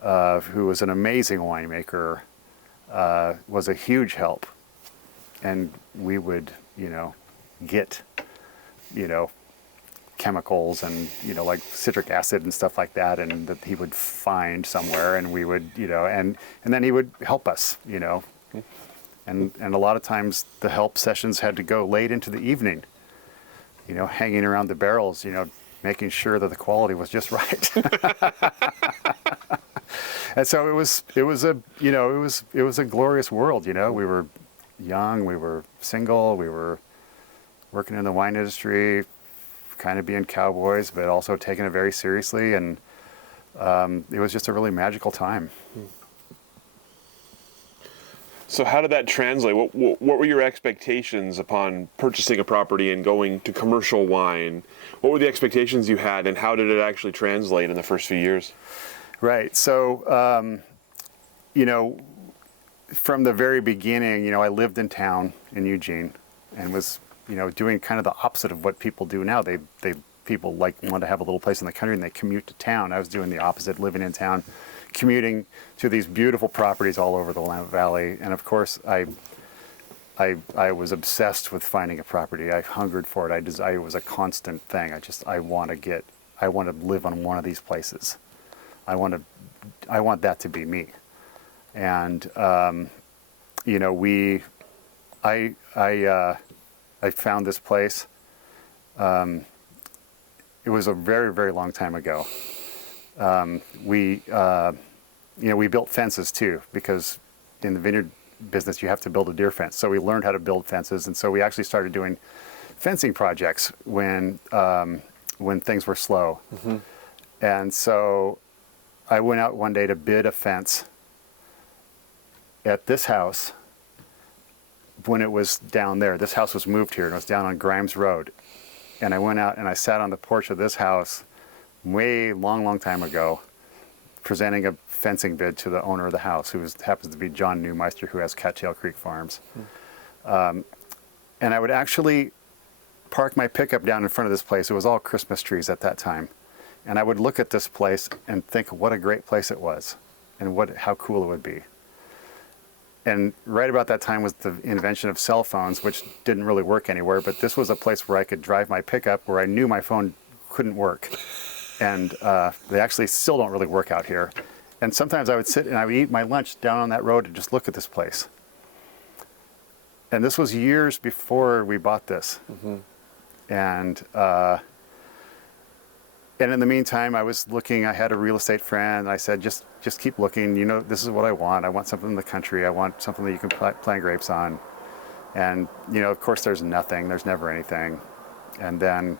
who was an amazing winemaker, was a huge help. And we would, you know, get, you know, chemicals and, you know, like citric acid and stuff like that, and that he would find somewhere, and we would, you know, and then he would help us, you know. And a lot of times the help sessions had to go late into the evening, you know, hanging around the barrels, you know, making sure that the quality was just right. And so it was a glorious world, you know. We were young, we were single, we were working in the wine industry, kind of being cowboys, but also taking it very seriously, and it was just a really magical time. So how did that translate? What were your expectations upon purchasing a property and going to commercial wine? What were the expectations you had, and how did it actually translate in the first few years? Right. So, you know, from the very beginning, you know, I lived in town in Eugene and was, you know, doing kind of the opposite of what people do now. People like want to have a little place in the country and they commute to town. I was doing the opposite, living in town, commuting to these beautiful properties all over the Willamette Valley. And of course, I was obsessed with finding a property. I hungered for it. It was a constant thing. I want to live on one of these places. I want that to be me. And you know, I found this place. It was a very, very long time ago. We built fences too, because in the vineyard business you have to build a deer fence. So we learned how to build fences, and so we actually started doing fencing projects when things were slow. And so I went out one day to bid a fence at this house when it was down there. This house was moved here and it was down on Grimes Road. And I went out and I sat on the porch of this house long time ago, presenting a fencing bid to the owner of the house, who happens to be John Newmeister, who has Cattail Creek Farms. And I would actually park my pickup down in front of this place. It was all Christmas trees at that time. And I would look at this place and think what a great place it was and how cool it would be. And right about that time was the invention of cell phones, which didn't really work anywhere, but this was a place where I could drive my pickup where I knew my phone couldn't work. And they actually still don't really work out here. And sometimes I would sit and I would eat my lunch down on that road and just look at this place. And this was years before we bought this. And in the meantime, I was looking. I had a real estate friend. And I said, just keep looking. You know, this is what I want. I want something in the country. I want something that you can plant grapes on. And you know, of course, there's nothing. There's never anything. And then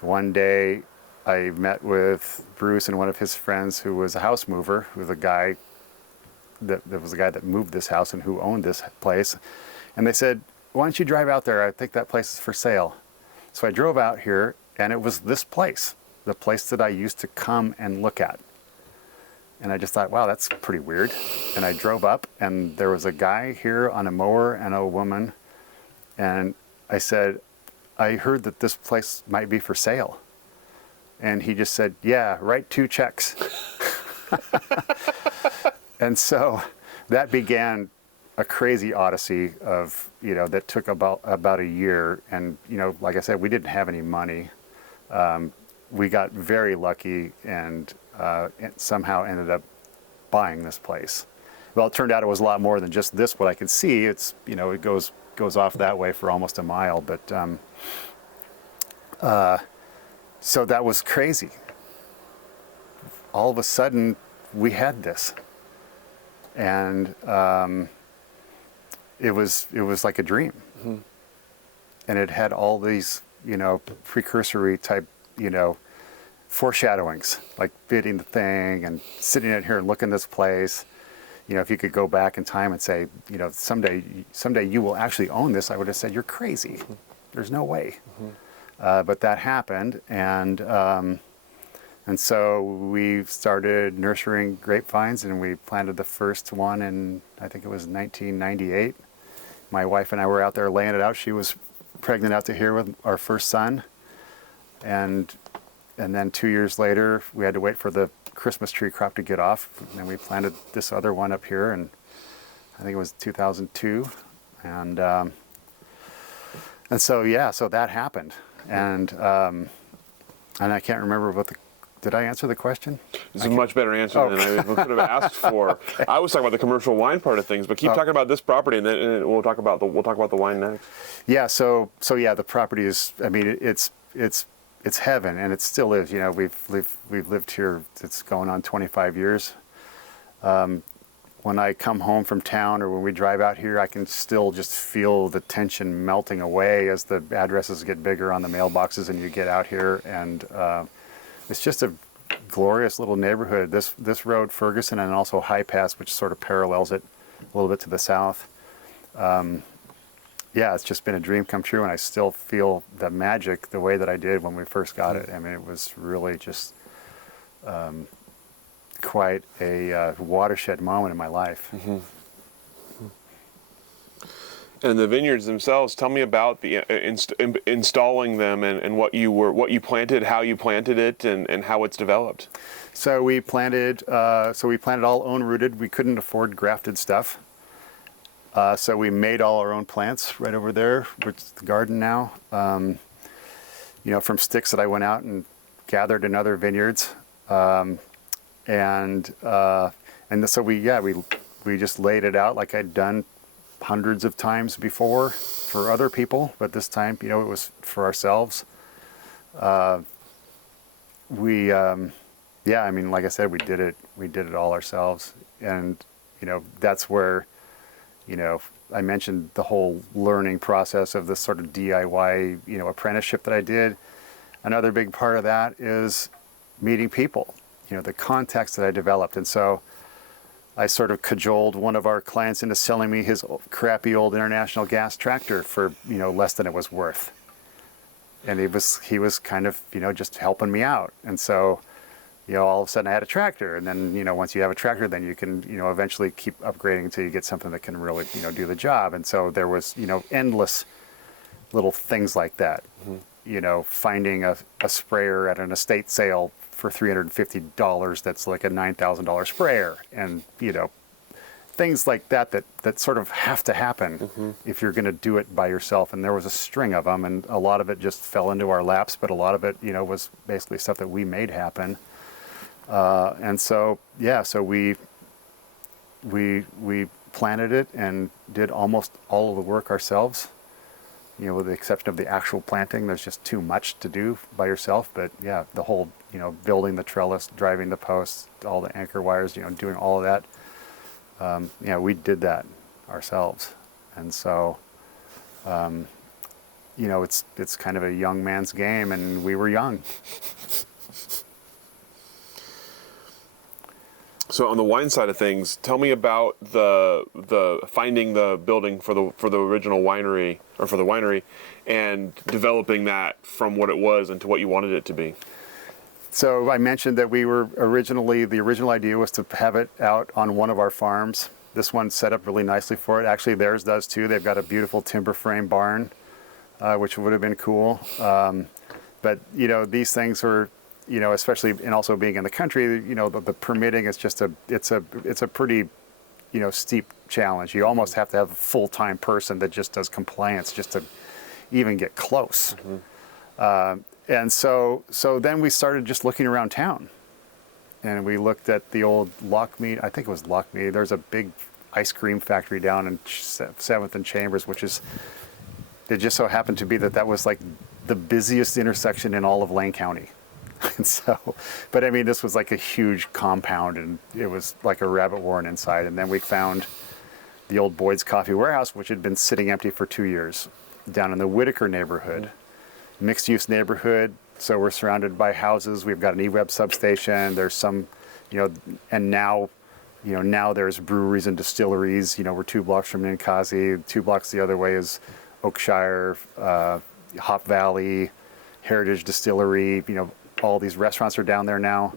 one day, I met with Bruce and one of his friends who was a house mover, who was a guy that moved this house and who owned this place. And they said, why don't you drive out there? I think that place is for sale. So I drove out here, and it was this place, the place that I used to come and look at. And I just thought, wow, that's pretty weird. And I drove up, and there was a guy here on a mower and a woman. And I said, I heard that this place might be for sale. And he just said, yeah, write 2 checks. And so that began a crazy odyssey of, you know, that took about a year. And, you know, like I said, we didn't have any money. We got very lucky and somehow ended up buying this place. Well, it turned out it was a lot more than just this, what I could see. It's, you know, it goes off that way for almost a mile. But so that was crazy. All of a sudden, we had this. And it was like a dream. And it had all these, you know, precursory type, you know, foreshadowings, like bidding the thing and sitting in here and looking at this place. You know, if you could go back in time and say, you know, someday you will actually own this, I would have said, you're crazy. There's no way. But that happened, and so we started nurturing grapevines, and we planted the first one in, I think it was 1998. My wife and I were out there laying it out. She was pregnant out to here with our first son, and then 2 years later, we had to wait for the Christmas tree crop to get off, and then we planted this other one up here, and I think it was 2002, and so yeah, so that happened. And I can't remember did I answer the question? It's a much better answer than I could have asked for. Okay. I was talking about the commercial wine part of things, but keep talking about this property, and then we'll talk about the wine next. Yeah. So yeah, the property is. I mean, it's heaven, and it still is. You know, we've lived here. It's going on 25 years. When I come home from town or when we drive out here, I can still just feel the tension melting away as the addresses get bigger on the mailboxes and you get out here. And it's just a glorious little neighborhood. This road, Ferguson, and also High Pass, which sort of parallels it a little bit to the south. Yeah, it's just been a dream come true, and I still feel the magic the way that I did when we first got it. I mean, it was really just quite a watershed moment in my life. And the vineyards themselves, tell me about the installing them and what you planted, how you planted it, and how it's developed. So we planted all own rooted. We couldn't afford grafted stuff. So we made all our own plants right over there, which is the garden now. You know, from sticks that I went out and gathered in other vineyards. So we just laid it out like I'd done hundreds of times before for other people, but this time, you know, it was for ourselves. I mean, like I said, we did it all ourselves, and you know, that's where I mentioned the whole learning process of this sort of DIY, apprenticeship that I did. Another big part of that is meeting people, the contacts that I developed. And so I sort of cajoled one of our clients into selling me his crappy old International gas tractor for, less than it was worth. And he was kind of, just helping me out. And so, all of a sudden I had a tractor. And then, once you have a tractor, then you can, eventually keep upgrading until you get something that can really, do the job. And so there was, endless little things like that. Finding a sprayer at an estate sale for $350 that's like a $9,000 sprayer, and things like that sort of have to happen if you're going to do it by yourself. And there was a string of them, and a lot of it just fell into our laps, but a lot of it was basically stuff that we made happen. And so so we planted it and did almost all of the work ourselves. With the exception of the actual planting, there's just too much to do by yourself. But yeah, the whole, building the trellis, driving the posts, all the anchor wires, doing all of that. We did that ourselves. And so, it's kind of a young man's game, and we were young. So on the wine side of things, tell me about the finding the building for the original winery, or for the winery, and developing that from what it was into what you wanted it to be. So I mentioned that the original idea was to have it out on one of our farms. This one's set up really nicely for it. Actually, theirs does too. They've got a beautiful timber frame barn, which would have been cool. But these things were, especially, and also being in the country, the permitting is just it's a pretty, steep challenge. You almost have to have a full-time person that just does compliance just to even get close. And so then we started just looking around town, and we looked at the old Lockmead. I think it was Lockmead. There's a big ice cream factory down in 7th and Chambers, it just so happened to be that was like the busiest intersection in all of Lane County. And so, but I mean, this was like a huge compound, and it was like a rabbit warren inside. And then we found the old Boyd's Coffee Warehouse, which had been sitting empty for 2 years, down in the Whitaker neighborhood, mixed-use neighborhood. So we're surrounded by houses. We've got an E-Web substation. There's some, and now there's breweries and distilleries. We're 2 blocks from Ninkasi. 2 blocks the other way is Oakshire, Hop Valley, Heritage Distillery. All these restaurants are down there now.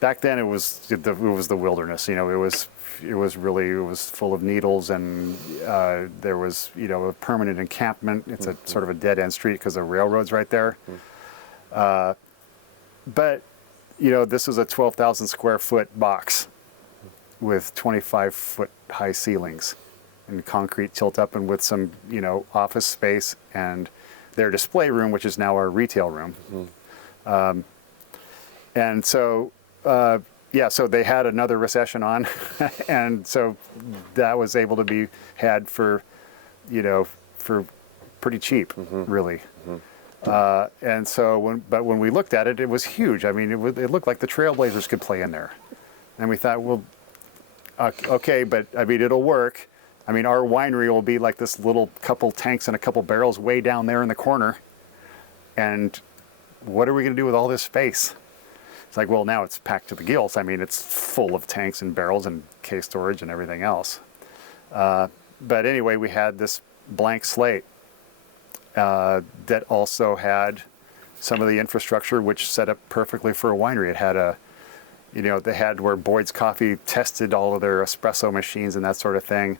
Back then, it was the wilderness. It was full of needles, and there was a permanent encampment. It's a sort of a dead end street because the railroad's right there. But this is a 12,000 square foot box with 25-foot high ceilings and concrete tilt up, and with some office space and their display room, which is now our retail room. And so, so they had another recession on, and so that was able to be had for pretty cheap, really. And so when we looked at it, it was huge. I mean, it looked like the Trailblazers could play in there, and we thought, well, okay, but I mean, it'll work. I mean, our winery will be like this little couple tanks and a couple barrels way down there in the corner, and what are we going to do with all this space? It's like, well, now it's packed to the gills. I mean, it's full of tanks and barrels and case storage and everything else. But anyway, we had this blank slate that also had some of the infrastructure, which set up perfectly for a winery. It had they had where Boyd's Coffee tested all of their espresso machines and that sort of thing.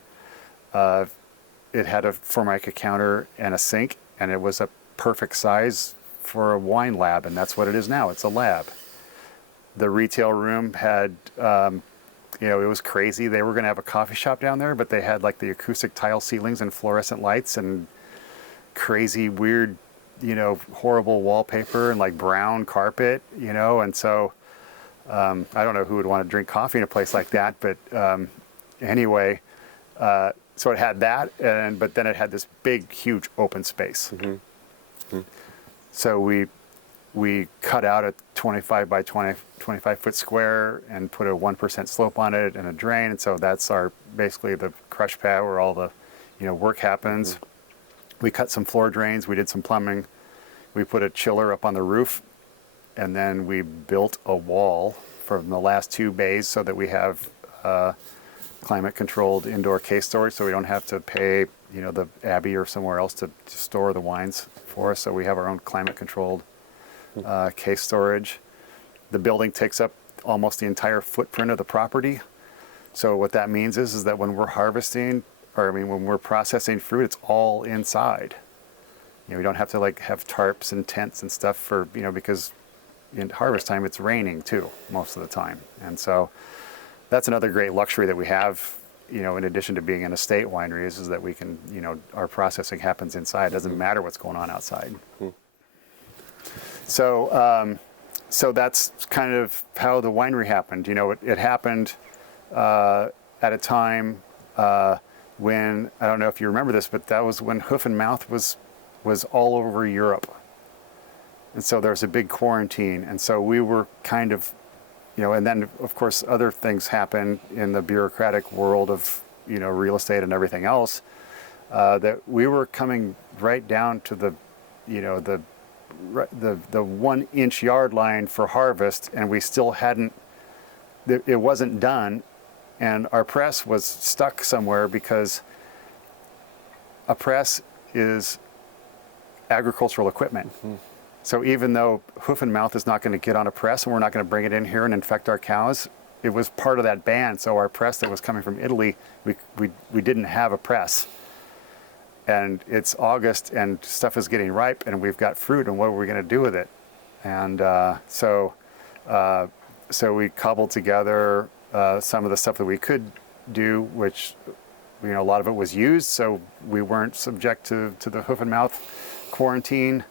It had a Formica counter and a sink, and it was a perfect size for a wine lab, and that's what it is now. It's a lab. The retail room had, it was crazy. They were going to have a coffee shop down there, but they had like the acoustic tile ceilings and fluorescent lights and crazy, weird, horrible wallpaper and like brown carpet, and so I don't know who would want to drink coffee in a place like that, but anyway, so it had that, but then it had this big, huge open space. So we cut out a 25 by 25 foot square and put a 1% slope on it and a drain. And so that's basically the crush pad where all the, work happens. We cut some floor drains. We did some plumbing. We put a chiller up on the roof, and then we built a wall from the last 2 bays so that we have climate-controlled indoor case storage, so we don't have to pay, the Abbey or somewhere else to store the wines for us. So we have our own climate-controlled case storage. The building takes up almost the entire footprint of the property. So what that means is that when we're harvesting, when we're processing fruit, it's all inside. We don't have to have tarps and tents and stuff for, because in harvest time it's raining too most of the time. And so that's another great luxury that we have, in addition to being an estate winery, is that we can, our processing happens inside. It doesn't matter what's going on outside. So that's kind of how the winery happened. It happened at a time when, I don't know if you remember this, but that was when Hoof and Mouth was all over Europe. And so there was a big quarantine. And so we were kind of, and then of course other things happen in the bureaucratic world of, real estate and everything else, that we were coming right down to the 1 inch yard line for harvest, and we still hadn't, it wasn't done. And our press was stuck somewhere because a press is agricultural equipment. So even though Hoof and Mouth is not going to get on a press and we're not going to bring it in here and infect our cows, it was part of that ban. So our press that was coming from Italy, we didn't have a press. And it's August and stuff is getting ripe and we've got fruit, and what are we going to do with it? And so we cobbled together some of the stuff that we could do, which, a lot of it was used, so we weren't subject to the Hoof and Mouth quarantine.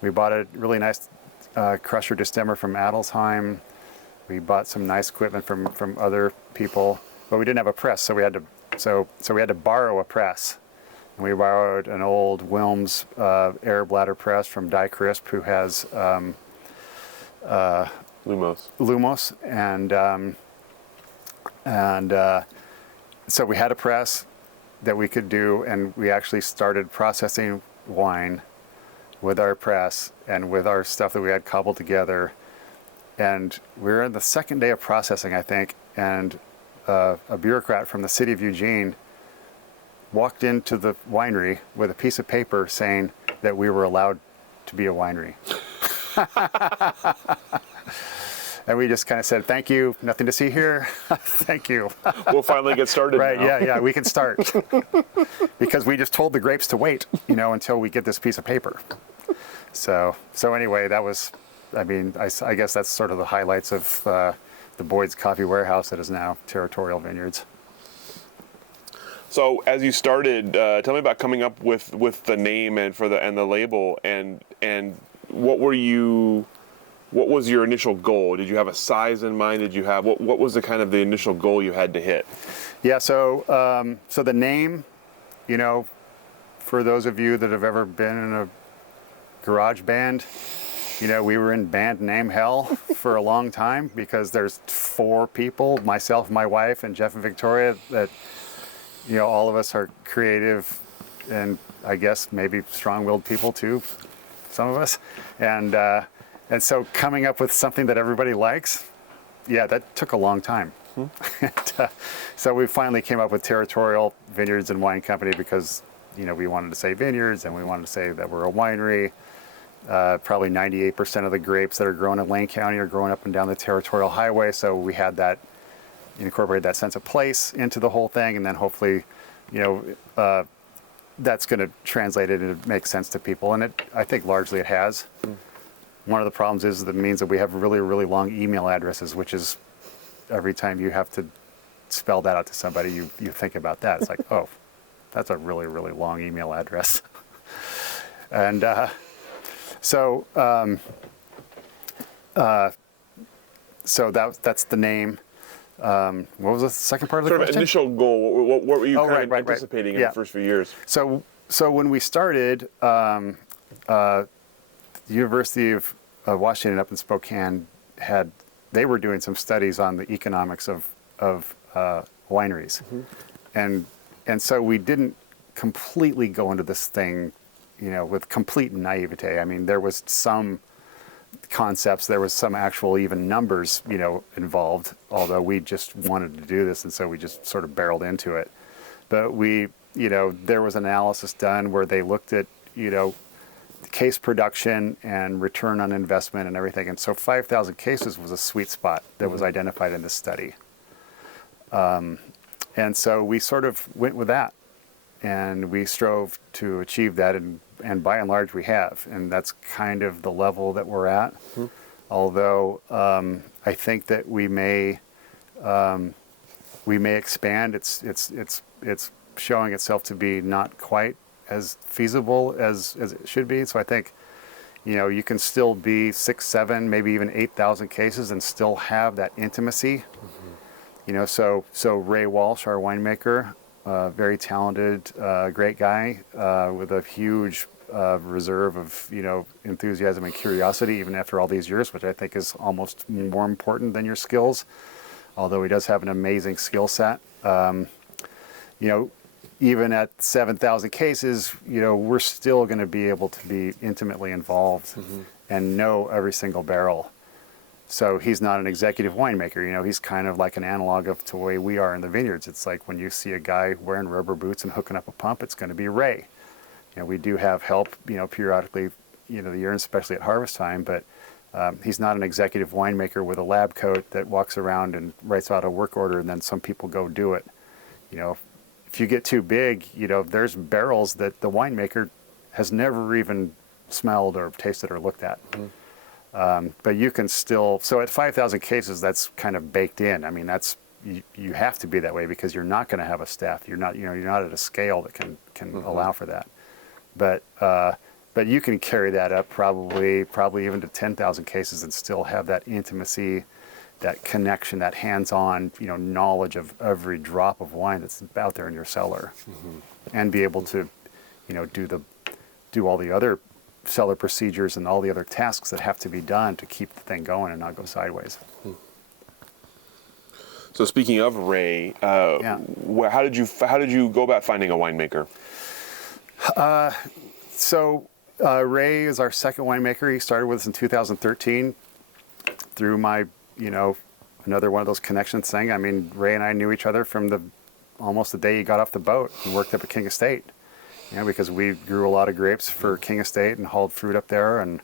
We bought a really nice crusher destemmer from Adelsheim. We bought some nice equipment from other people, but we didn't have a press, so we had to borrow a press. And we borrowed an old Wilms air bladder press from Die Crisp, who has Lumos, and so we had a press that we could do, and we actually started processing wine with our press and with our stuff that we had cobbled together. And we were in the second day of processing, I think, and a bureaucrat from the city of Eugene walked into the winery with a piece of paper saying that we were allowed to be a winery. And we just kind of said, thank you, nothing to see here. Thank you. We'll finally get started Right, now. yeah, we can start. Because we just told the grapes to wait, until we get this piece of paper. So anyway, that was, I guess that's sort of the highlights of the Boyd's Coffee Warehouse that is now Territorial Vineyards. So as you started, tell me about coming up with the name and the label, and what was your initial goal? Did you have a size in mind? Did you have what was the kind of the initial goal you had to hit? Yeah, so the name, for those of you that have ever been in a garage band, we were in band name hell for a long time because there's 4 people, myself, my wife, and Jeff and Victoria, that all of us are creative and I guess maybe strong-willed people too, some of us, and so coming up with something that everybody likes, yeah, that took a long time. So we finally came up with Territorial Vineyards and Wine Company because, we wanted to say vineyards and we wanted to say that we're a winery. Probably 98% of the grapes that are grown in Lane County are growing up and down the Territorial Highway. So we had that, incorporated that sense of place into the whole thing. And then hopefully, that's going to translate it and make sense to people. And I think largely it has. One of the problems is that it means that we have really, really long email addresses, which is every time you have to spell that out to somebody, you think about that. It's like, oh, that's a really, really long email address. And so that's the name. What was the second part of the question? Sort of initial goal. What were you anticipating in the first few years? So when we started, the University of Washington up in Spokane they were doing some studies on the economics of wineries. And so we didn't completely go into this thing, with complete naivete. I mean, there was some concepts, there was some actual even numbers, involved, although we just wanted to do this, and so we just sort of barreled into it. But there was analysis done where they looked at, case production and return on investment and everything. And so 5,000 cases was a sweet spot that was identified in this study. And so we sort of went with that, and we strove to achieve that, and by and large we have. And that's kind of the level that we're at. Although I think that we may expand. It's showing itself to be not quite as feasible as it should be. So I think, you can still be 6, 7, maybe even 8,000 cases and still have that intimacy. So Ray Walsh, our winemaker, very talented, great guy, with a huge reserve of, enthusiasm and curiosity, even after all these years, which I think is almost more important than your skills, although he does have an amazing skill set. Even at 7,000 cases, we're still going to be able to be intimately involved and know every single barrel. So he's not an executive winemaker. He's kind of like an analog of the way we are in the vineyards. It's like when you see a guy wearing rubber boots and hooking up a pump, it's going to be Ray. We do have help, periodically, the year, and especially at harvest time, but he's not an executive winemaker with a lab coat that walks around and writes out a work order and then some people go do it. If you get too big, there's barrels that the winemaker has never even smelled or tasted or looked at. But you can still, so at 5,000 cases, that's kind of baked in. I mean, you have to be that way because you're not going to have a staff. You're not at a scale that can allow for that. But you can carry that up probably even to 10,000 cases and still have that intimacy, that connection, that hands-on, knowledge of every drop of wine that's out there in your cellar, and be able to, do all the other cellar procedures and all the other tasks that have to be done to keep the thing going and not go sideways. So speaking of Ray, how did you go about finding a winemaker? Ray is our second winemaker. He started with us in 2013 through my, another one of those connections thing. I mean, Ray and I knew each other from almost the day he got off the boat and worked up at King Estate, because we grew a lot of grapes for King Estate and hauled fruit up there. And,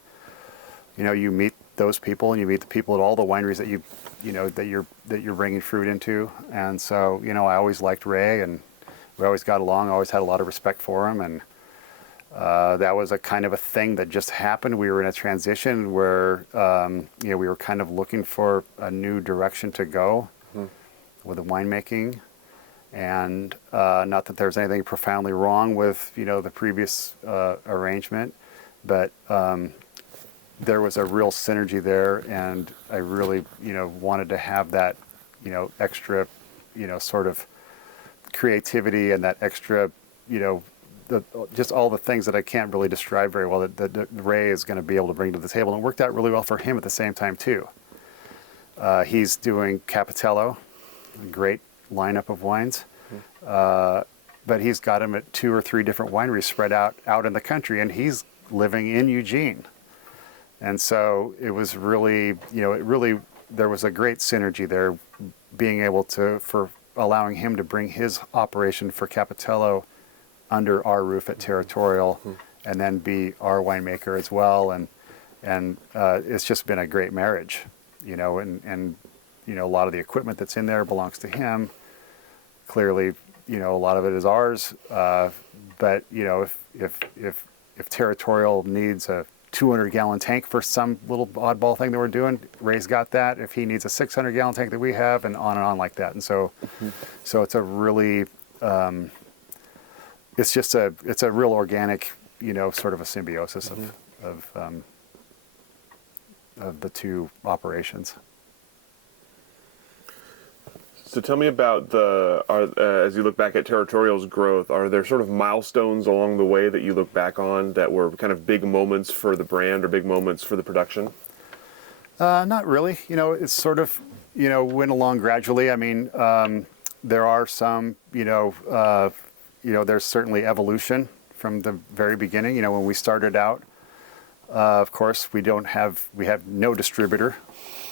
you meet those people and you meet the people at all the wineries that you're bringing fruit into. And so, I always liked Ray, and we always got along, always had a lot of respect for him. And that was a kind of a thing that just happened. We were in a transition where, we were kind of looking for a new direction to go with the winemaking. And not that there's anything profoundly wrong with, the previous arrangement, but there was a real synergy there. And I really, wanted to have that, extra, sort of creativity and that extra, just all the things that I can't really describe very well that Ray is going to be able to bring to the table. And it worked out really well for him at the same time, too. He's doing Capitello, a great lineup of wines. But he's got them at 2 or 3 different wineries spread out in the country, and he's living in Eugene. And so it was really, there was a great synergy there, being able for allowing him to bring his operation for Capitello under our roof at Territorial, and then be our winemaker as well. And it's just been a great marriage, and a lot of the equipment that's in there belongs to him. Clearly, a lot of it is ours. But if Territorial needs a 200-gallon tank for some little oddball thing that we're doing, Ray's got that. If he needs a 600-gallon tank that we have, and on like that. And so it's a really it's a real organic, sort of a symbiosis of the two operations. So tell me about as you look back at Territorial's growth, are there sort of milestones along the way that you look back on that were kind of big moments for the brand or big moments for the production? Not really. It's sort of, went along gradually. I mean, there are some, there's certainly evolution from the very beginning. When we started out, of course, we have no distributor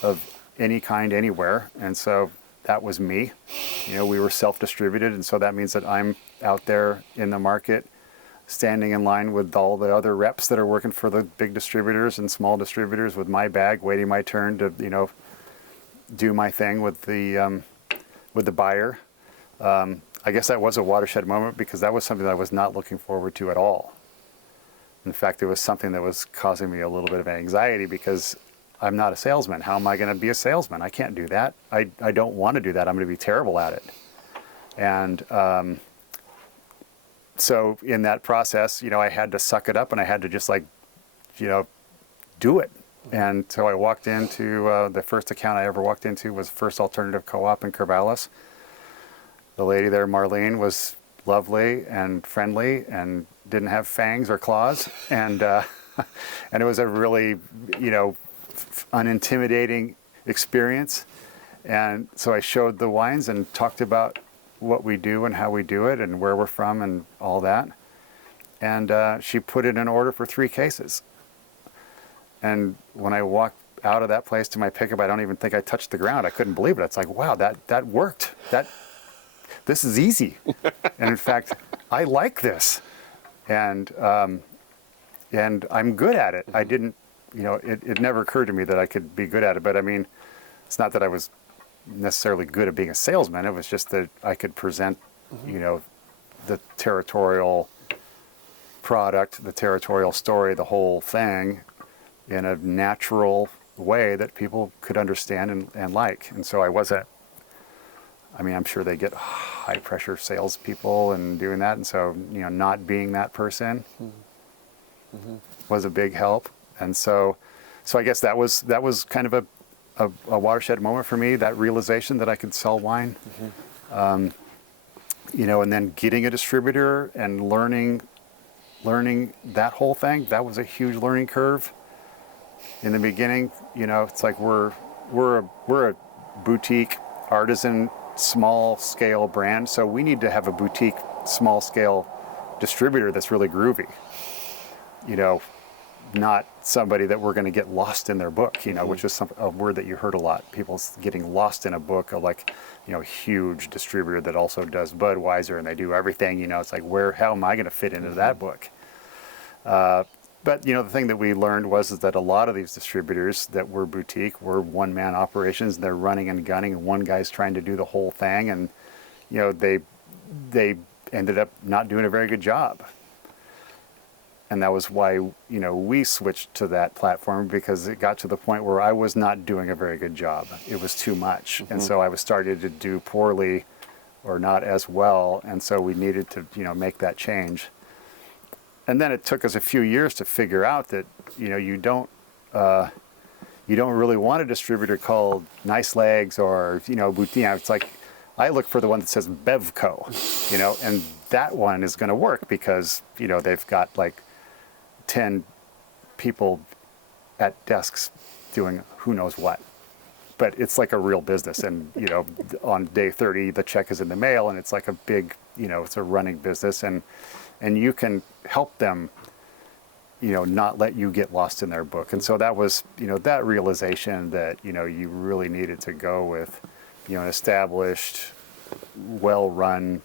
of any kind anywhere. And so that was me. We were self-distributed. And so that means that I'm out there in the market, standing in line with all the other reps that are working for the big distributors and small distributors with my bag, waiting my turn to, do my thing with the buyer. I guess that was a watershed moment because that was something that I was not looking forward to at all. In fact, it was something that was causing me a little bit of anxiety because I'm not a salesman. How am I going to be a salesman? I can't do that. I don't want to do that. I'm going to be terrible at it. And so in that process, I had to suck it up and I had to just do it. And so I walked into the first account I ever walked into was First Alternative Co-op in Corvallis. The lady there, Marlene, was lovely and friendly and didn't have fangs or claws. And and it was a really, unintimidating experience. And so I showed the wines and talked about what we do and how we do it and where we're from and all that. And she put it in order for 3 cases. And when I walked out of that place to my pickup, I don't even think I touched the ground. I couldn't believe it. It's like, wow, that worked. This is easy. And in fact, I like this. And I'm good at it. I didn't, it never occurred to me that I could be good at it. But I mean, it's not that I was necessarily good at being a salesman. It was just that I could present, the Territorial product, the Territorial story, the whole thing in a natural way that people could understand and like. And so I'm sure they get high pressure salespeople and doing that. And so, not being that person was a big help. And so I guess that was kind of a watershed moment for me, that realization that I could sell wine. And then getting a distributor and learning that whole thing, that was a huge learning curve. In the beginning, it's like we're a boutique artisan small scale brand, so we need to have a boutique small scale distributor that's really groovy. Not somebody that we're going to get lost in their book, which is a word that you heard a lot. People getting lost in a book of huge distributor that also does Budweiser and they do everything, it's like, how am I going to fit into that book? But, the thing that we learned was that a lot of these distributors that were boutique were one-man operations. And they're running and gunning, and one guy's trying to do the whole thing. And, they ended up not doing a very good job. And that was why, we switched to that platform, because it got to the point where I was not doing a very good job. It was too much. And so I was starting to do poorly or not as well. And so we needed to, make that change. And then it took us a few years to figure out that, you don't really want a distributor called Nice Legs or, boutique. It's like, I look for the one that says Bevco, and that one is going to work because, they've got 10 people at desks doing who knows what. But it's like a real business. And, on day 30, the check is in the mail and it's like a big, it's a running business. And you can help them, not let you get lost in their book. And so that was, that realization that, you really needed to go with, an established, well-run,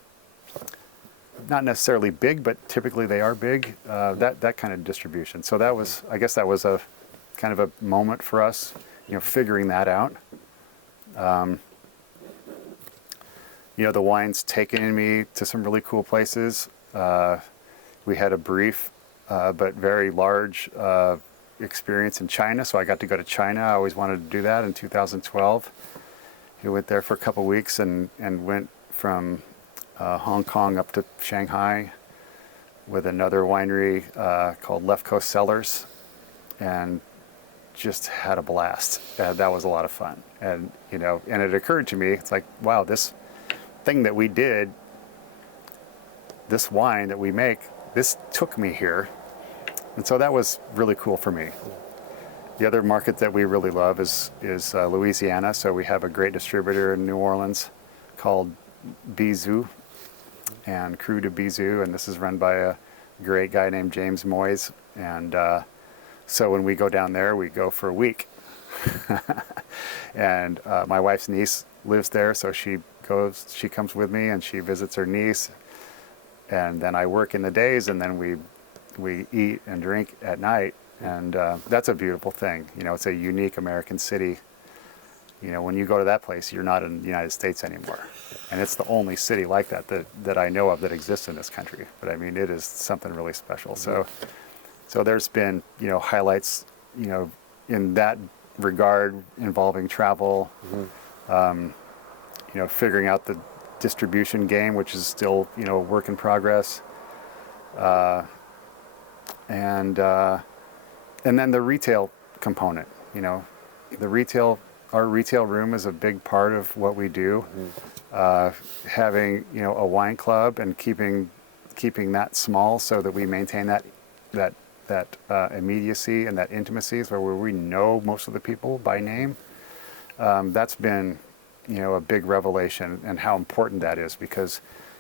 not necessarily big, but typically they are big, that kind of distribution. So I guess that was a kind of a moment for us, figuring that out. The wine's taken me to some really cool places. We had a brief but very large experience in China, so I got to go to China. I always wanted to do that in 2012. We went there for a couple weeks and went from Hong Kong up to Shanghai with another winery called Left Coast Cellars, and just had a blast. That was a lot of fun. And and it occurred to me, it's like, wow, this thing that we did, this wine that we make, this took me here. And so that was really cool for me. The other market that we really love is Louisiana. So we have a great distributor in New Orleans called Bizou. and Crew de Bisou, and this is run by a great guy named James Moyes. And so when we go down there, we go for a week. And my wife's niece lives there, so she comes with me and she visits her niece. And then I work in the days, and then we eat and drink at night. And that's a beautiful thing. You know, it's a unique American city. You know, when you go to that place, you're not in the United States anymore. And it's the only city like that I know of that exists in this country. But I mean, it is something really special. So there's been, you know, highlights, you know, in that regard involving travel, you know, figuring out the distribution game, which is still, you know, a work in progress. And then the retail component, you know, our retail room is a big part of what we do. Having, you know, a wine club and keeping that small so that we maintain that immediacy and that intimacy, where we know most of the people by name. That's been, you know, a big revelation, and how important that is, because,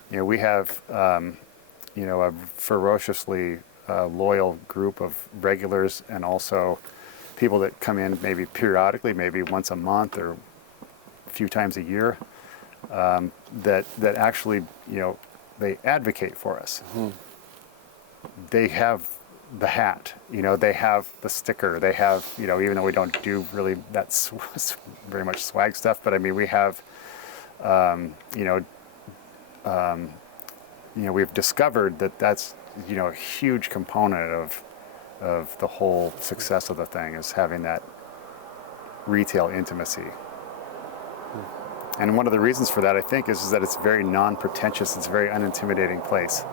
you know, we have, you know, a ferociously loyal group of regulars, and also people that come in maybe periodically, maybe once a month or a few times a year, that actually, you know, they advocate for us. They have the hat, you know, they have the sticker, they have, you know, even though we don't do really that very much swag stuff, but I mean, we have, you know, we've discovered that that's, you know, a huge component of the whole success of the thing, is having that retail intimacy. And one of the reasons for that, I think, is that it's very non-pretentious. It's a very unintimidating place.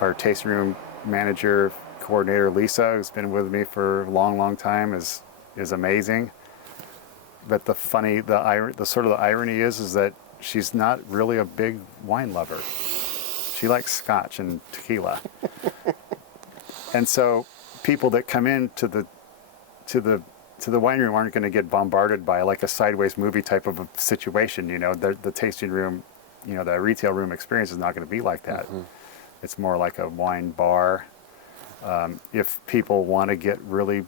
Our tasting room manager, coordinator, Lisa, who's been with me for a long, long time, is amazing. But the sort of the irony is that she's not really a big wine lover. She likes scotch and tequila. And so people that come into the wine room aren't going to get bombarded by like a sideways movie type of a situation. You know, the tasting room, you know, the retail room experience is not going to be like that. It's more like a wine bar. If people want to get really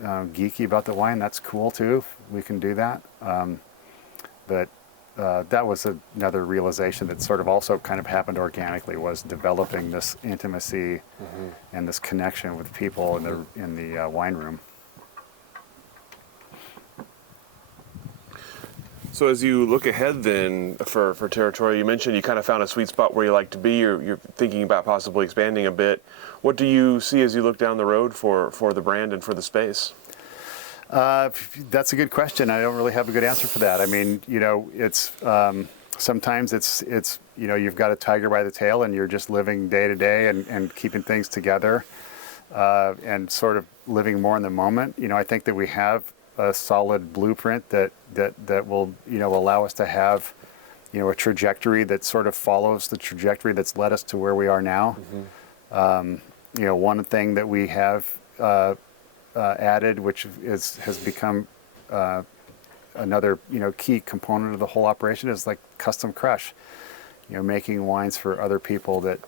geeky about the wine, that's cool too. We can do that. But that was another realization that sort of also kind of happened organically, was developing this intimacy and this connection with people in the wine room. So as you look ahead then for Territorial, you mentioned you kind of found a sweet spot where you like to be. You're thinking about possibly expanding a bit. What do you see as you look down the road for the brand and for the space? That's a good question. I don't really have a good answer for that. I mean, you know, it's sometimes it's you know, you've got a tiger by the tail and you're just living day to day and keeping things together and sort of living more in the moment. You know, I think that we have a solid blueprint that will, you know, allow us to have, you know, a trajectory that sort of follows the trajectory that's led us to where we are now. You know, one thing that we have added, which has become another, you know, key component of the whole operation, is like custom crush. You know, making wines for other people that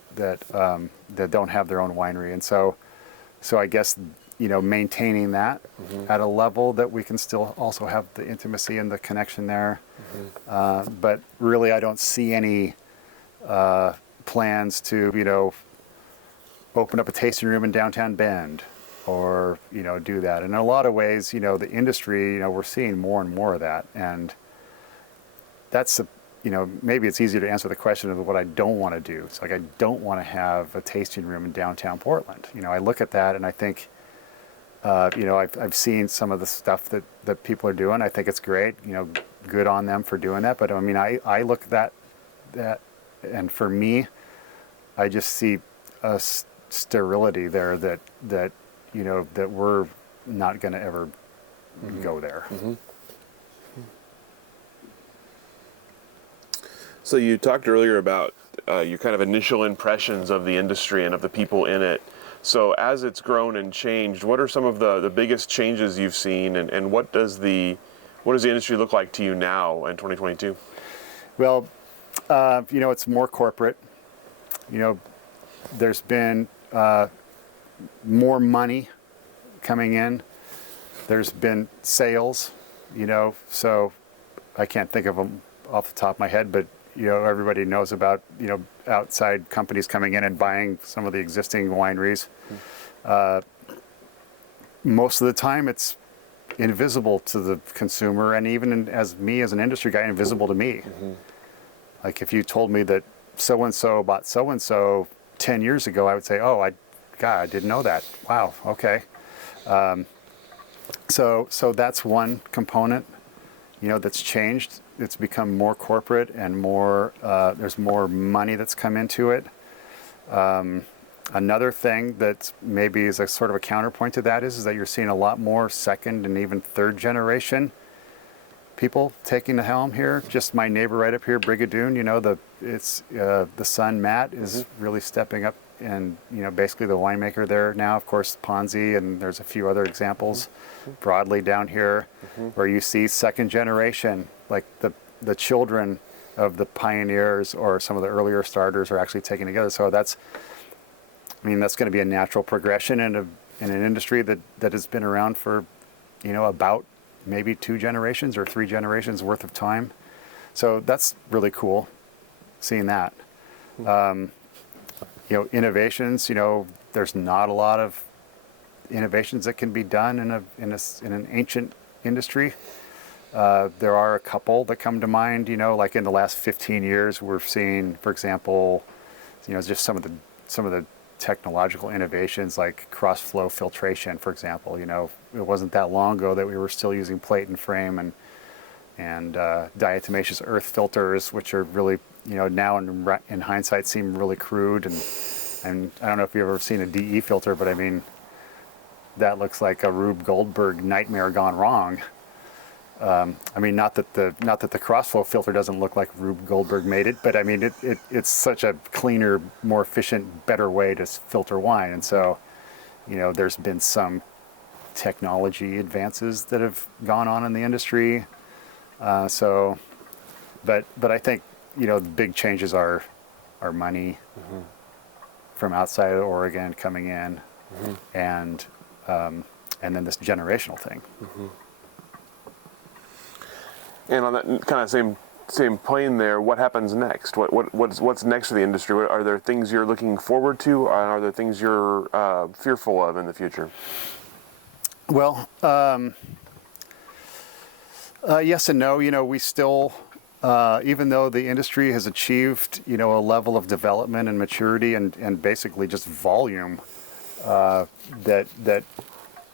don't have their own winery, and so I guess, you know, maintaining that at a level that we can still also have the intimacy and the connection there. But really, I don't see any plans to, you know, open up a tasting room in downtown Bend, or, you know, do that. And in a lot of ways, you know, the industry, you know, we're seeing more and more of that. And that's, you know, maybe it's easier to answer the question of what I don't want to do. It's like, I don't want to have a tasting room in downtown Portland. You know, I look at that and I think, you know, I've seen some of the stuff that people are doing. I think it's great, you know, good on them for doing that. But I mean, I look at that, and for me, I just see a sterility there that, you know, that we're not going to ever go there. So you talked earlier about your kind of initial impressions of the industry and of the people in it. So as it's grown and changed, what are some of the biggest changes you've seen, and what does the industry look like to you now in 2022? Well, It's more corporate. There's been more money coming in. There's been sales, so I can't think of them off the top of my head, but everybody knows about outside companies coming in and buying some of the existing wineries. Most of the time, it's invisible to the consumer, and even as an industry guy, invisible to me. Like if you told me that so and so bought so and so 10 years ago, I would say, "Oh, I didn't know that. Wow, okay." So that's one component, that's changed. It's become more corporate and more. There's more money that's come into it. Another thing that maybe is a sort of a counterpoint to that is that you're seeing a lot more second and even third generation people taking the helm here. Just my neighbor right up here, Brigadoon, the son Matt is really stepping up, and basically the winemaker there now. Of course, Ponzi, and there's a few other examples broadly down here where you see second generation, like the children of the pioneers or some of the earlier starters are actually taking together. So that's going to be a natural progression in an industry that has been around for about maybe 2 generations or 3 generations worth of time. So that's really cool, seeing that. Innovations. There's not a lot of innovations that can be done in an ancient industry. There are a couple that come to mind. Like in the last 15 years, we're seeing, for example, just some of the technological innovations like cross-flow filtration, for example. It wasn't that long ago that we were still using plate and frame and diatomaceous earth filters, which are really, now in hindsight seem really crude. And I don't know if you've ever seen a DE filter, but that looks like a Rube Goldberg nightmare gone wrong. Not that the crossflow filter doesn't look like Rube Goldberg made it, but it's such a cleaner, more efficient, better way to filter wine. And so, there's been some technology advances that have gone on in the industry. But I think the big changes are money from outside of Oregon coming in, and then this generational thing. And on that kind of same plane there, what happens next? What's next for the industry? Are there things you're looking forward to, or are there things you're fearful of in the future? Well, yes and no. We still, even though the industry has achieved, a level of development and maturity and basically just volume that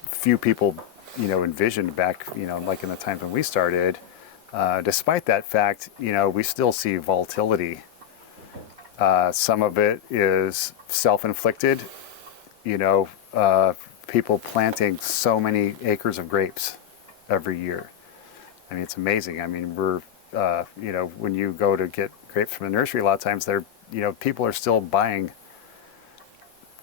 few people, envisioned back, like in the times when we started. Despite that fact, we still see volatility. Some of it is self-inflicted, people planting so many acres of grapes every year. It's amazing. We're, when you go to get grapes from a nursery, a lot of times people are still buying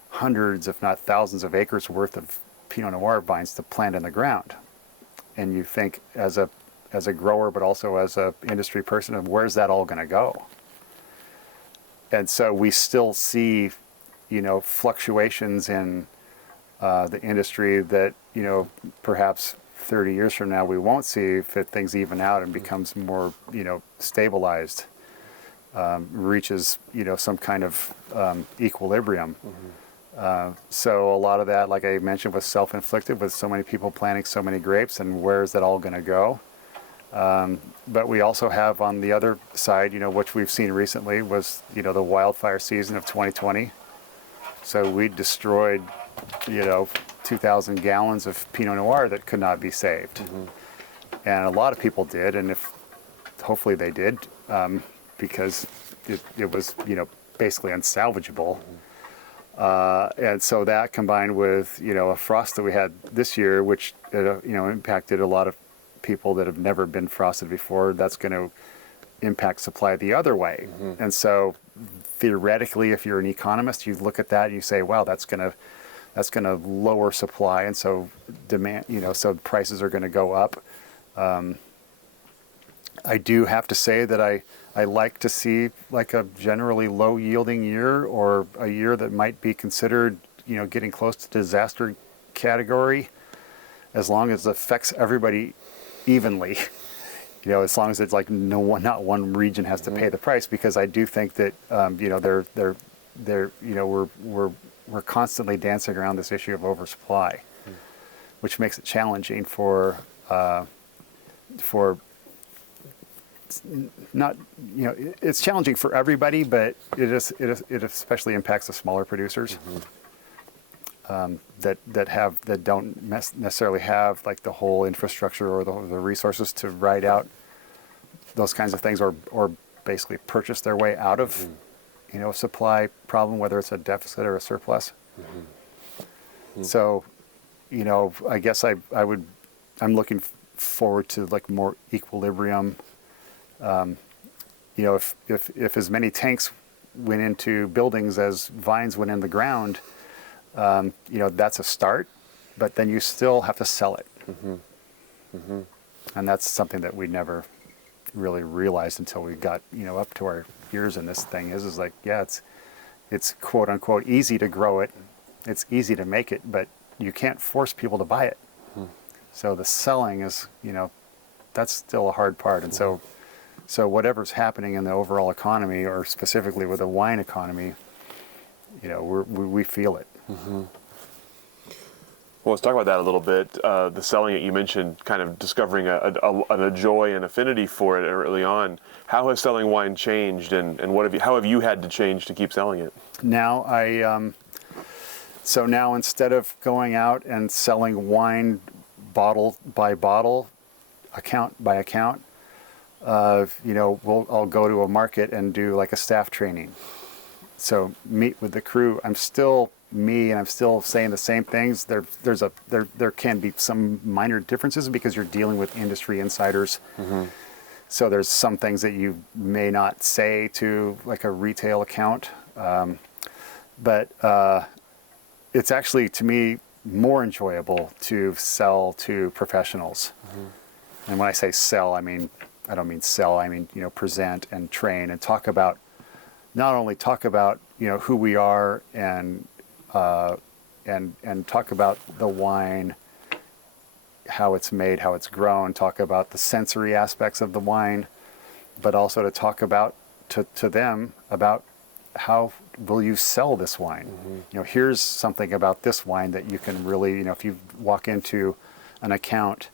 hundreds, if not thousands of acres worth of Pinot Noir vines to plant in the ground. And you think as a grower, but also as a industry person, of where's that all going to go? And so we still see, fluctuations in the industry that, perhaps 30 years from now we won't see if things even out and becomes more, stabilized, reaches, some kind of equilibrium. So a lot of that, like I mentioned, was self-inflicted with so many people planting so many grapes, and where's that all going to go? But we also have on the other side, which we've seen recently was, the wildfire season of 2020. So we destroyed, 2,000 gallons of Pinot Noir that could not be saved. And a lot of people did, and hopefully they did, because it was, basically unsalvageable. And so that combined with, a frost that we had this year, which, impacted a lot of people that have never been frosted before, that's going to impact supply the other way. And so theoretically, if you're an economist, you look at that and you say, wow, that's going to lower supply. And so demand, so prices are going to go up. I do have to say that I like to see like a generally low yielding year, or a year that might be considered, getting close to disaster category, as long as it affects everybody evenly. As long as it's like not one region has to pay the price, because I do think that we're constantly dancing around this issue of oversupply, which makes it challenging for not, it's challenging for everybody, but it especially impacts the smaller producers. That don't necessarily have like the whole infrastructure or the resources to ride out those kinds of things, or basically purchase their way out of a supply problem, whether it's a deficit or a surplus. So I guess I'm looking forward to like more equilibrium. If as many tanks went into buildings as vines went in the ground, that's a start, but then you still have to sell it. And that's something that we never really realized until we got, up to our ears in this thing is like, yeah, it's quote unquote easy to grow it. It's easy to make it, but you can't force people to buy it. So the selling is, that's still a hard part. And so whatever's happening in the overall economy, or specifically with the wine economy, we feel it. Well, let's talk about that a little bit. The selling it, you mentioned kind of discovering a joy and affinity for it early on. How has selling wine changed, and how have you had to change to keep selling it? Now now instead of going out and selling wine bottle by bottle, account by account, I'll go to a market and do like a staff training. So meet with the crew. I'm still me, and I'm still saying the same things. There can be some minor differences because you're dealing with industry insiders. So there's some things that you may not say to like a retail account, but it's actually, to me, more enjoyable to sell to professionals. And when I say sell, I don't mean sell. I mean present and train and not only talk about who we are and talk about the wine, how it's made, how it's grown, talk about the sensory aspects of the wine, but also to talk about to them about how will you sell this wine. Here's something about this wine that you can really, if you walk into an account,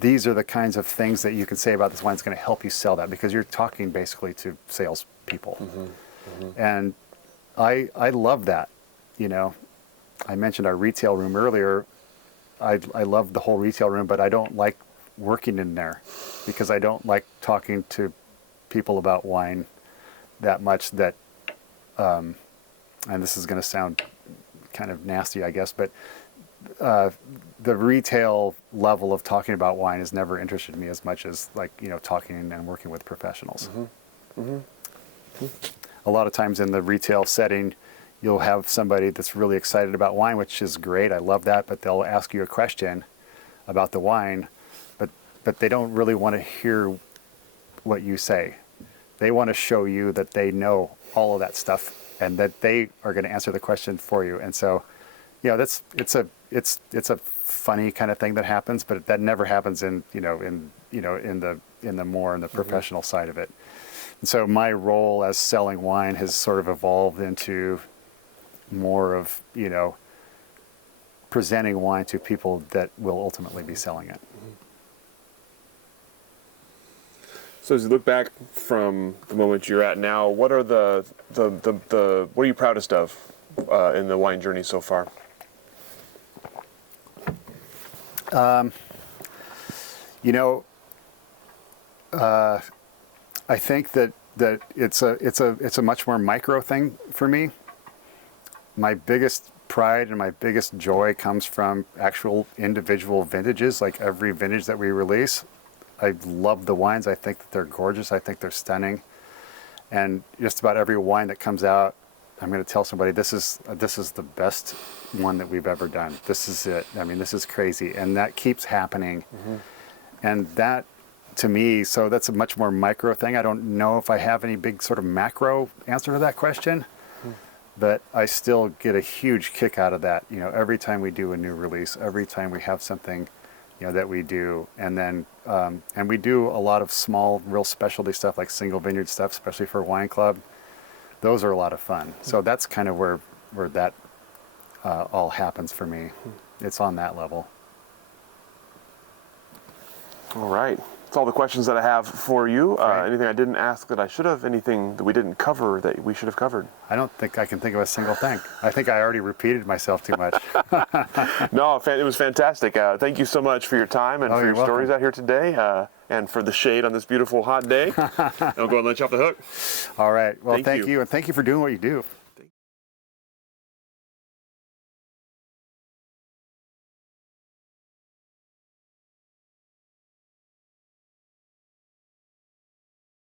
these are the kinds of things that you can say about this wine that's going to help you sell that, because you're talking basically to sales people. And I love that. I mentioned our retail room earlier. I love the whole retail room, but I don't like working in there because I don't like talking to people about wine that much. That, and this is going to sound kind of nasty, I guess, but the retail level of talking about wine has never interested me as much as talking and working with professionals. A lot of times in the retail setting, you'll have somebody that's really excited about wine, which is great. I love that, but they'll ask you a question about the wine, but they don't really want to hear what you say. They want to show you that they know all of that stuff and that they are going to answer the question for you. And so, it's a funny kind of thing that happens, but that never happens in the professional side of it. And so my role as selling wine has sort of evolved into more of, presenting wine to people that will ultimately be selling it. So as you look back from the moment you're at now, what are what are you proudest of in the wine journey so far? I think that it's a much more micro thing for me. My biggest pride and my biggest joy comes from actual individual vintages, like every vintage that we release. I love the wines. I think that they're gorgeous. I think they're stunning. And just about every wine that comes out, I'm going to tell somebody, this is the best one that we've ever done. This is it. This is crazy. And that keeps happening. And that, to me, so that's a much more micro thing. I don't know if I have any big sort of macro answer to that question, but I still get a huge kick out of that. Every time we do a new release, every time we have something, that we do, and then and we do a lot of small, real specialty stuff like single vineyard stuff, especially for wine club. Those are a lot of fun. So that's kind of where that all happens for me. It's on that level. All right. That's all the questions that I have for you. Right. Anything I didn't ask that I should have? Anything that we didn't cover that we should have covered? I don't think I can think of a single thing. I think I already repeated myself too much. No, it was fantastic. Thank you so much for your time and for your you're stories welcome. out here today, and for the shade on this beautiful hot day. I'll go and let you off the hook. All right. Well, Thank thank you. you, and thank you for doing what you do.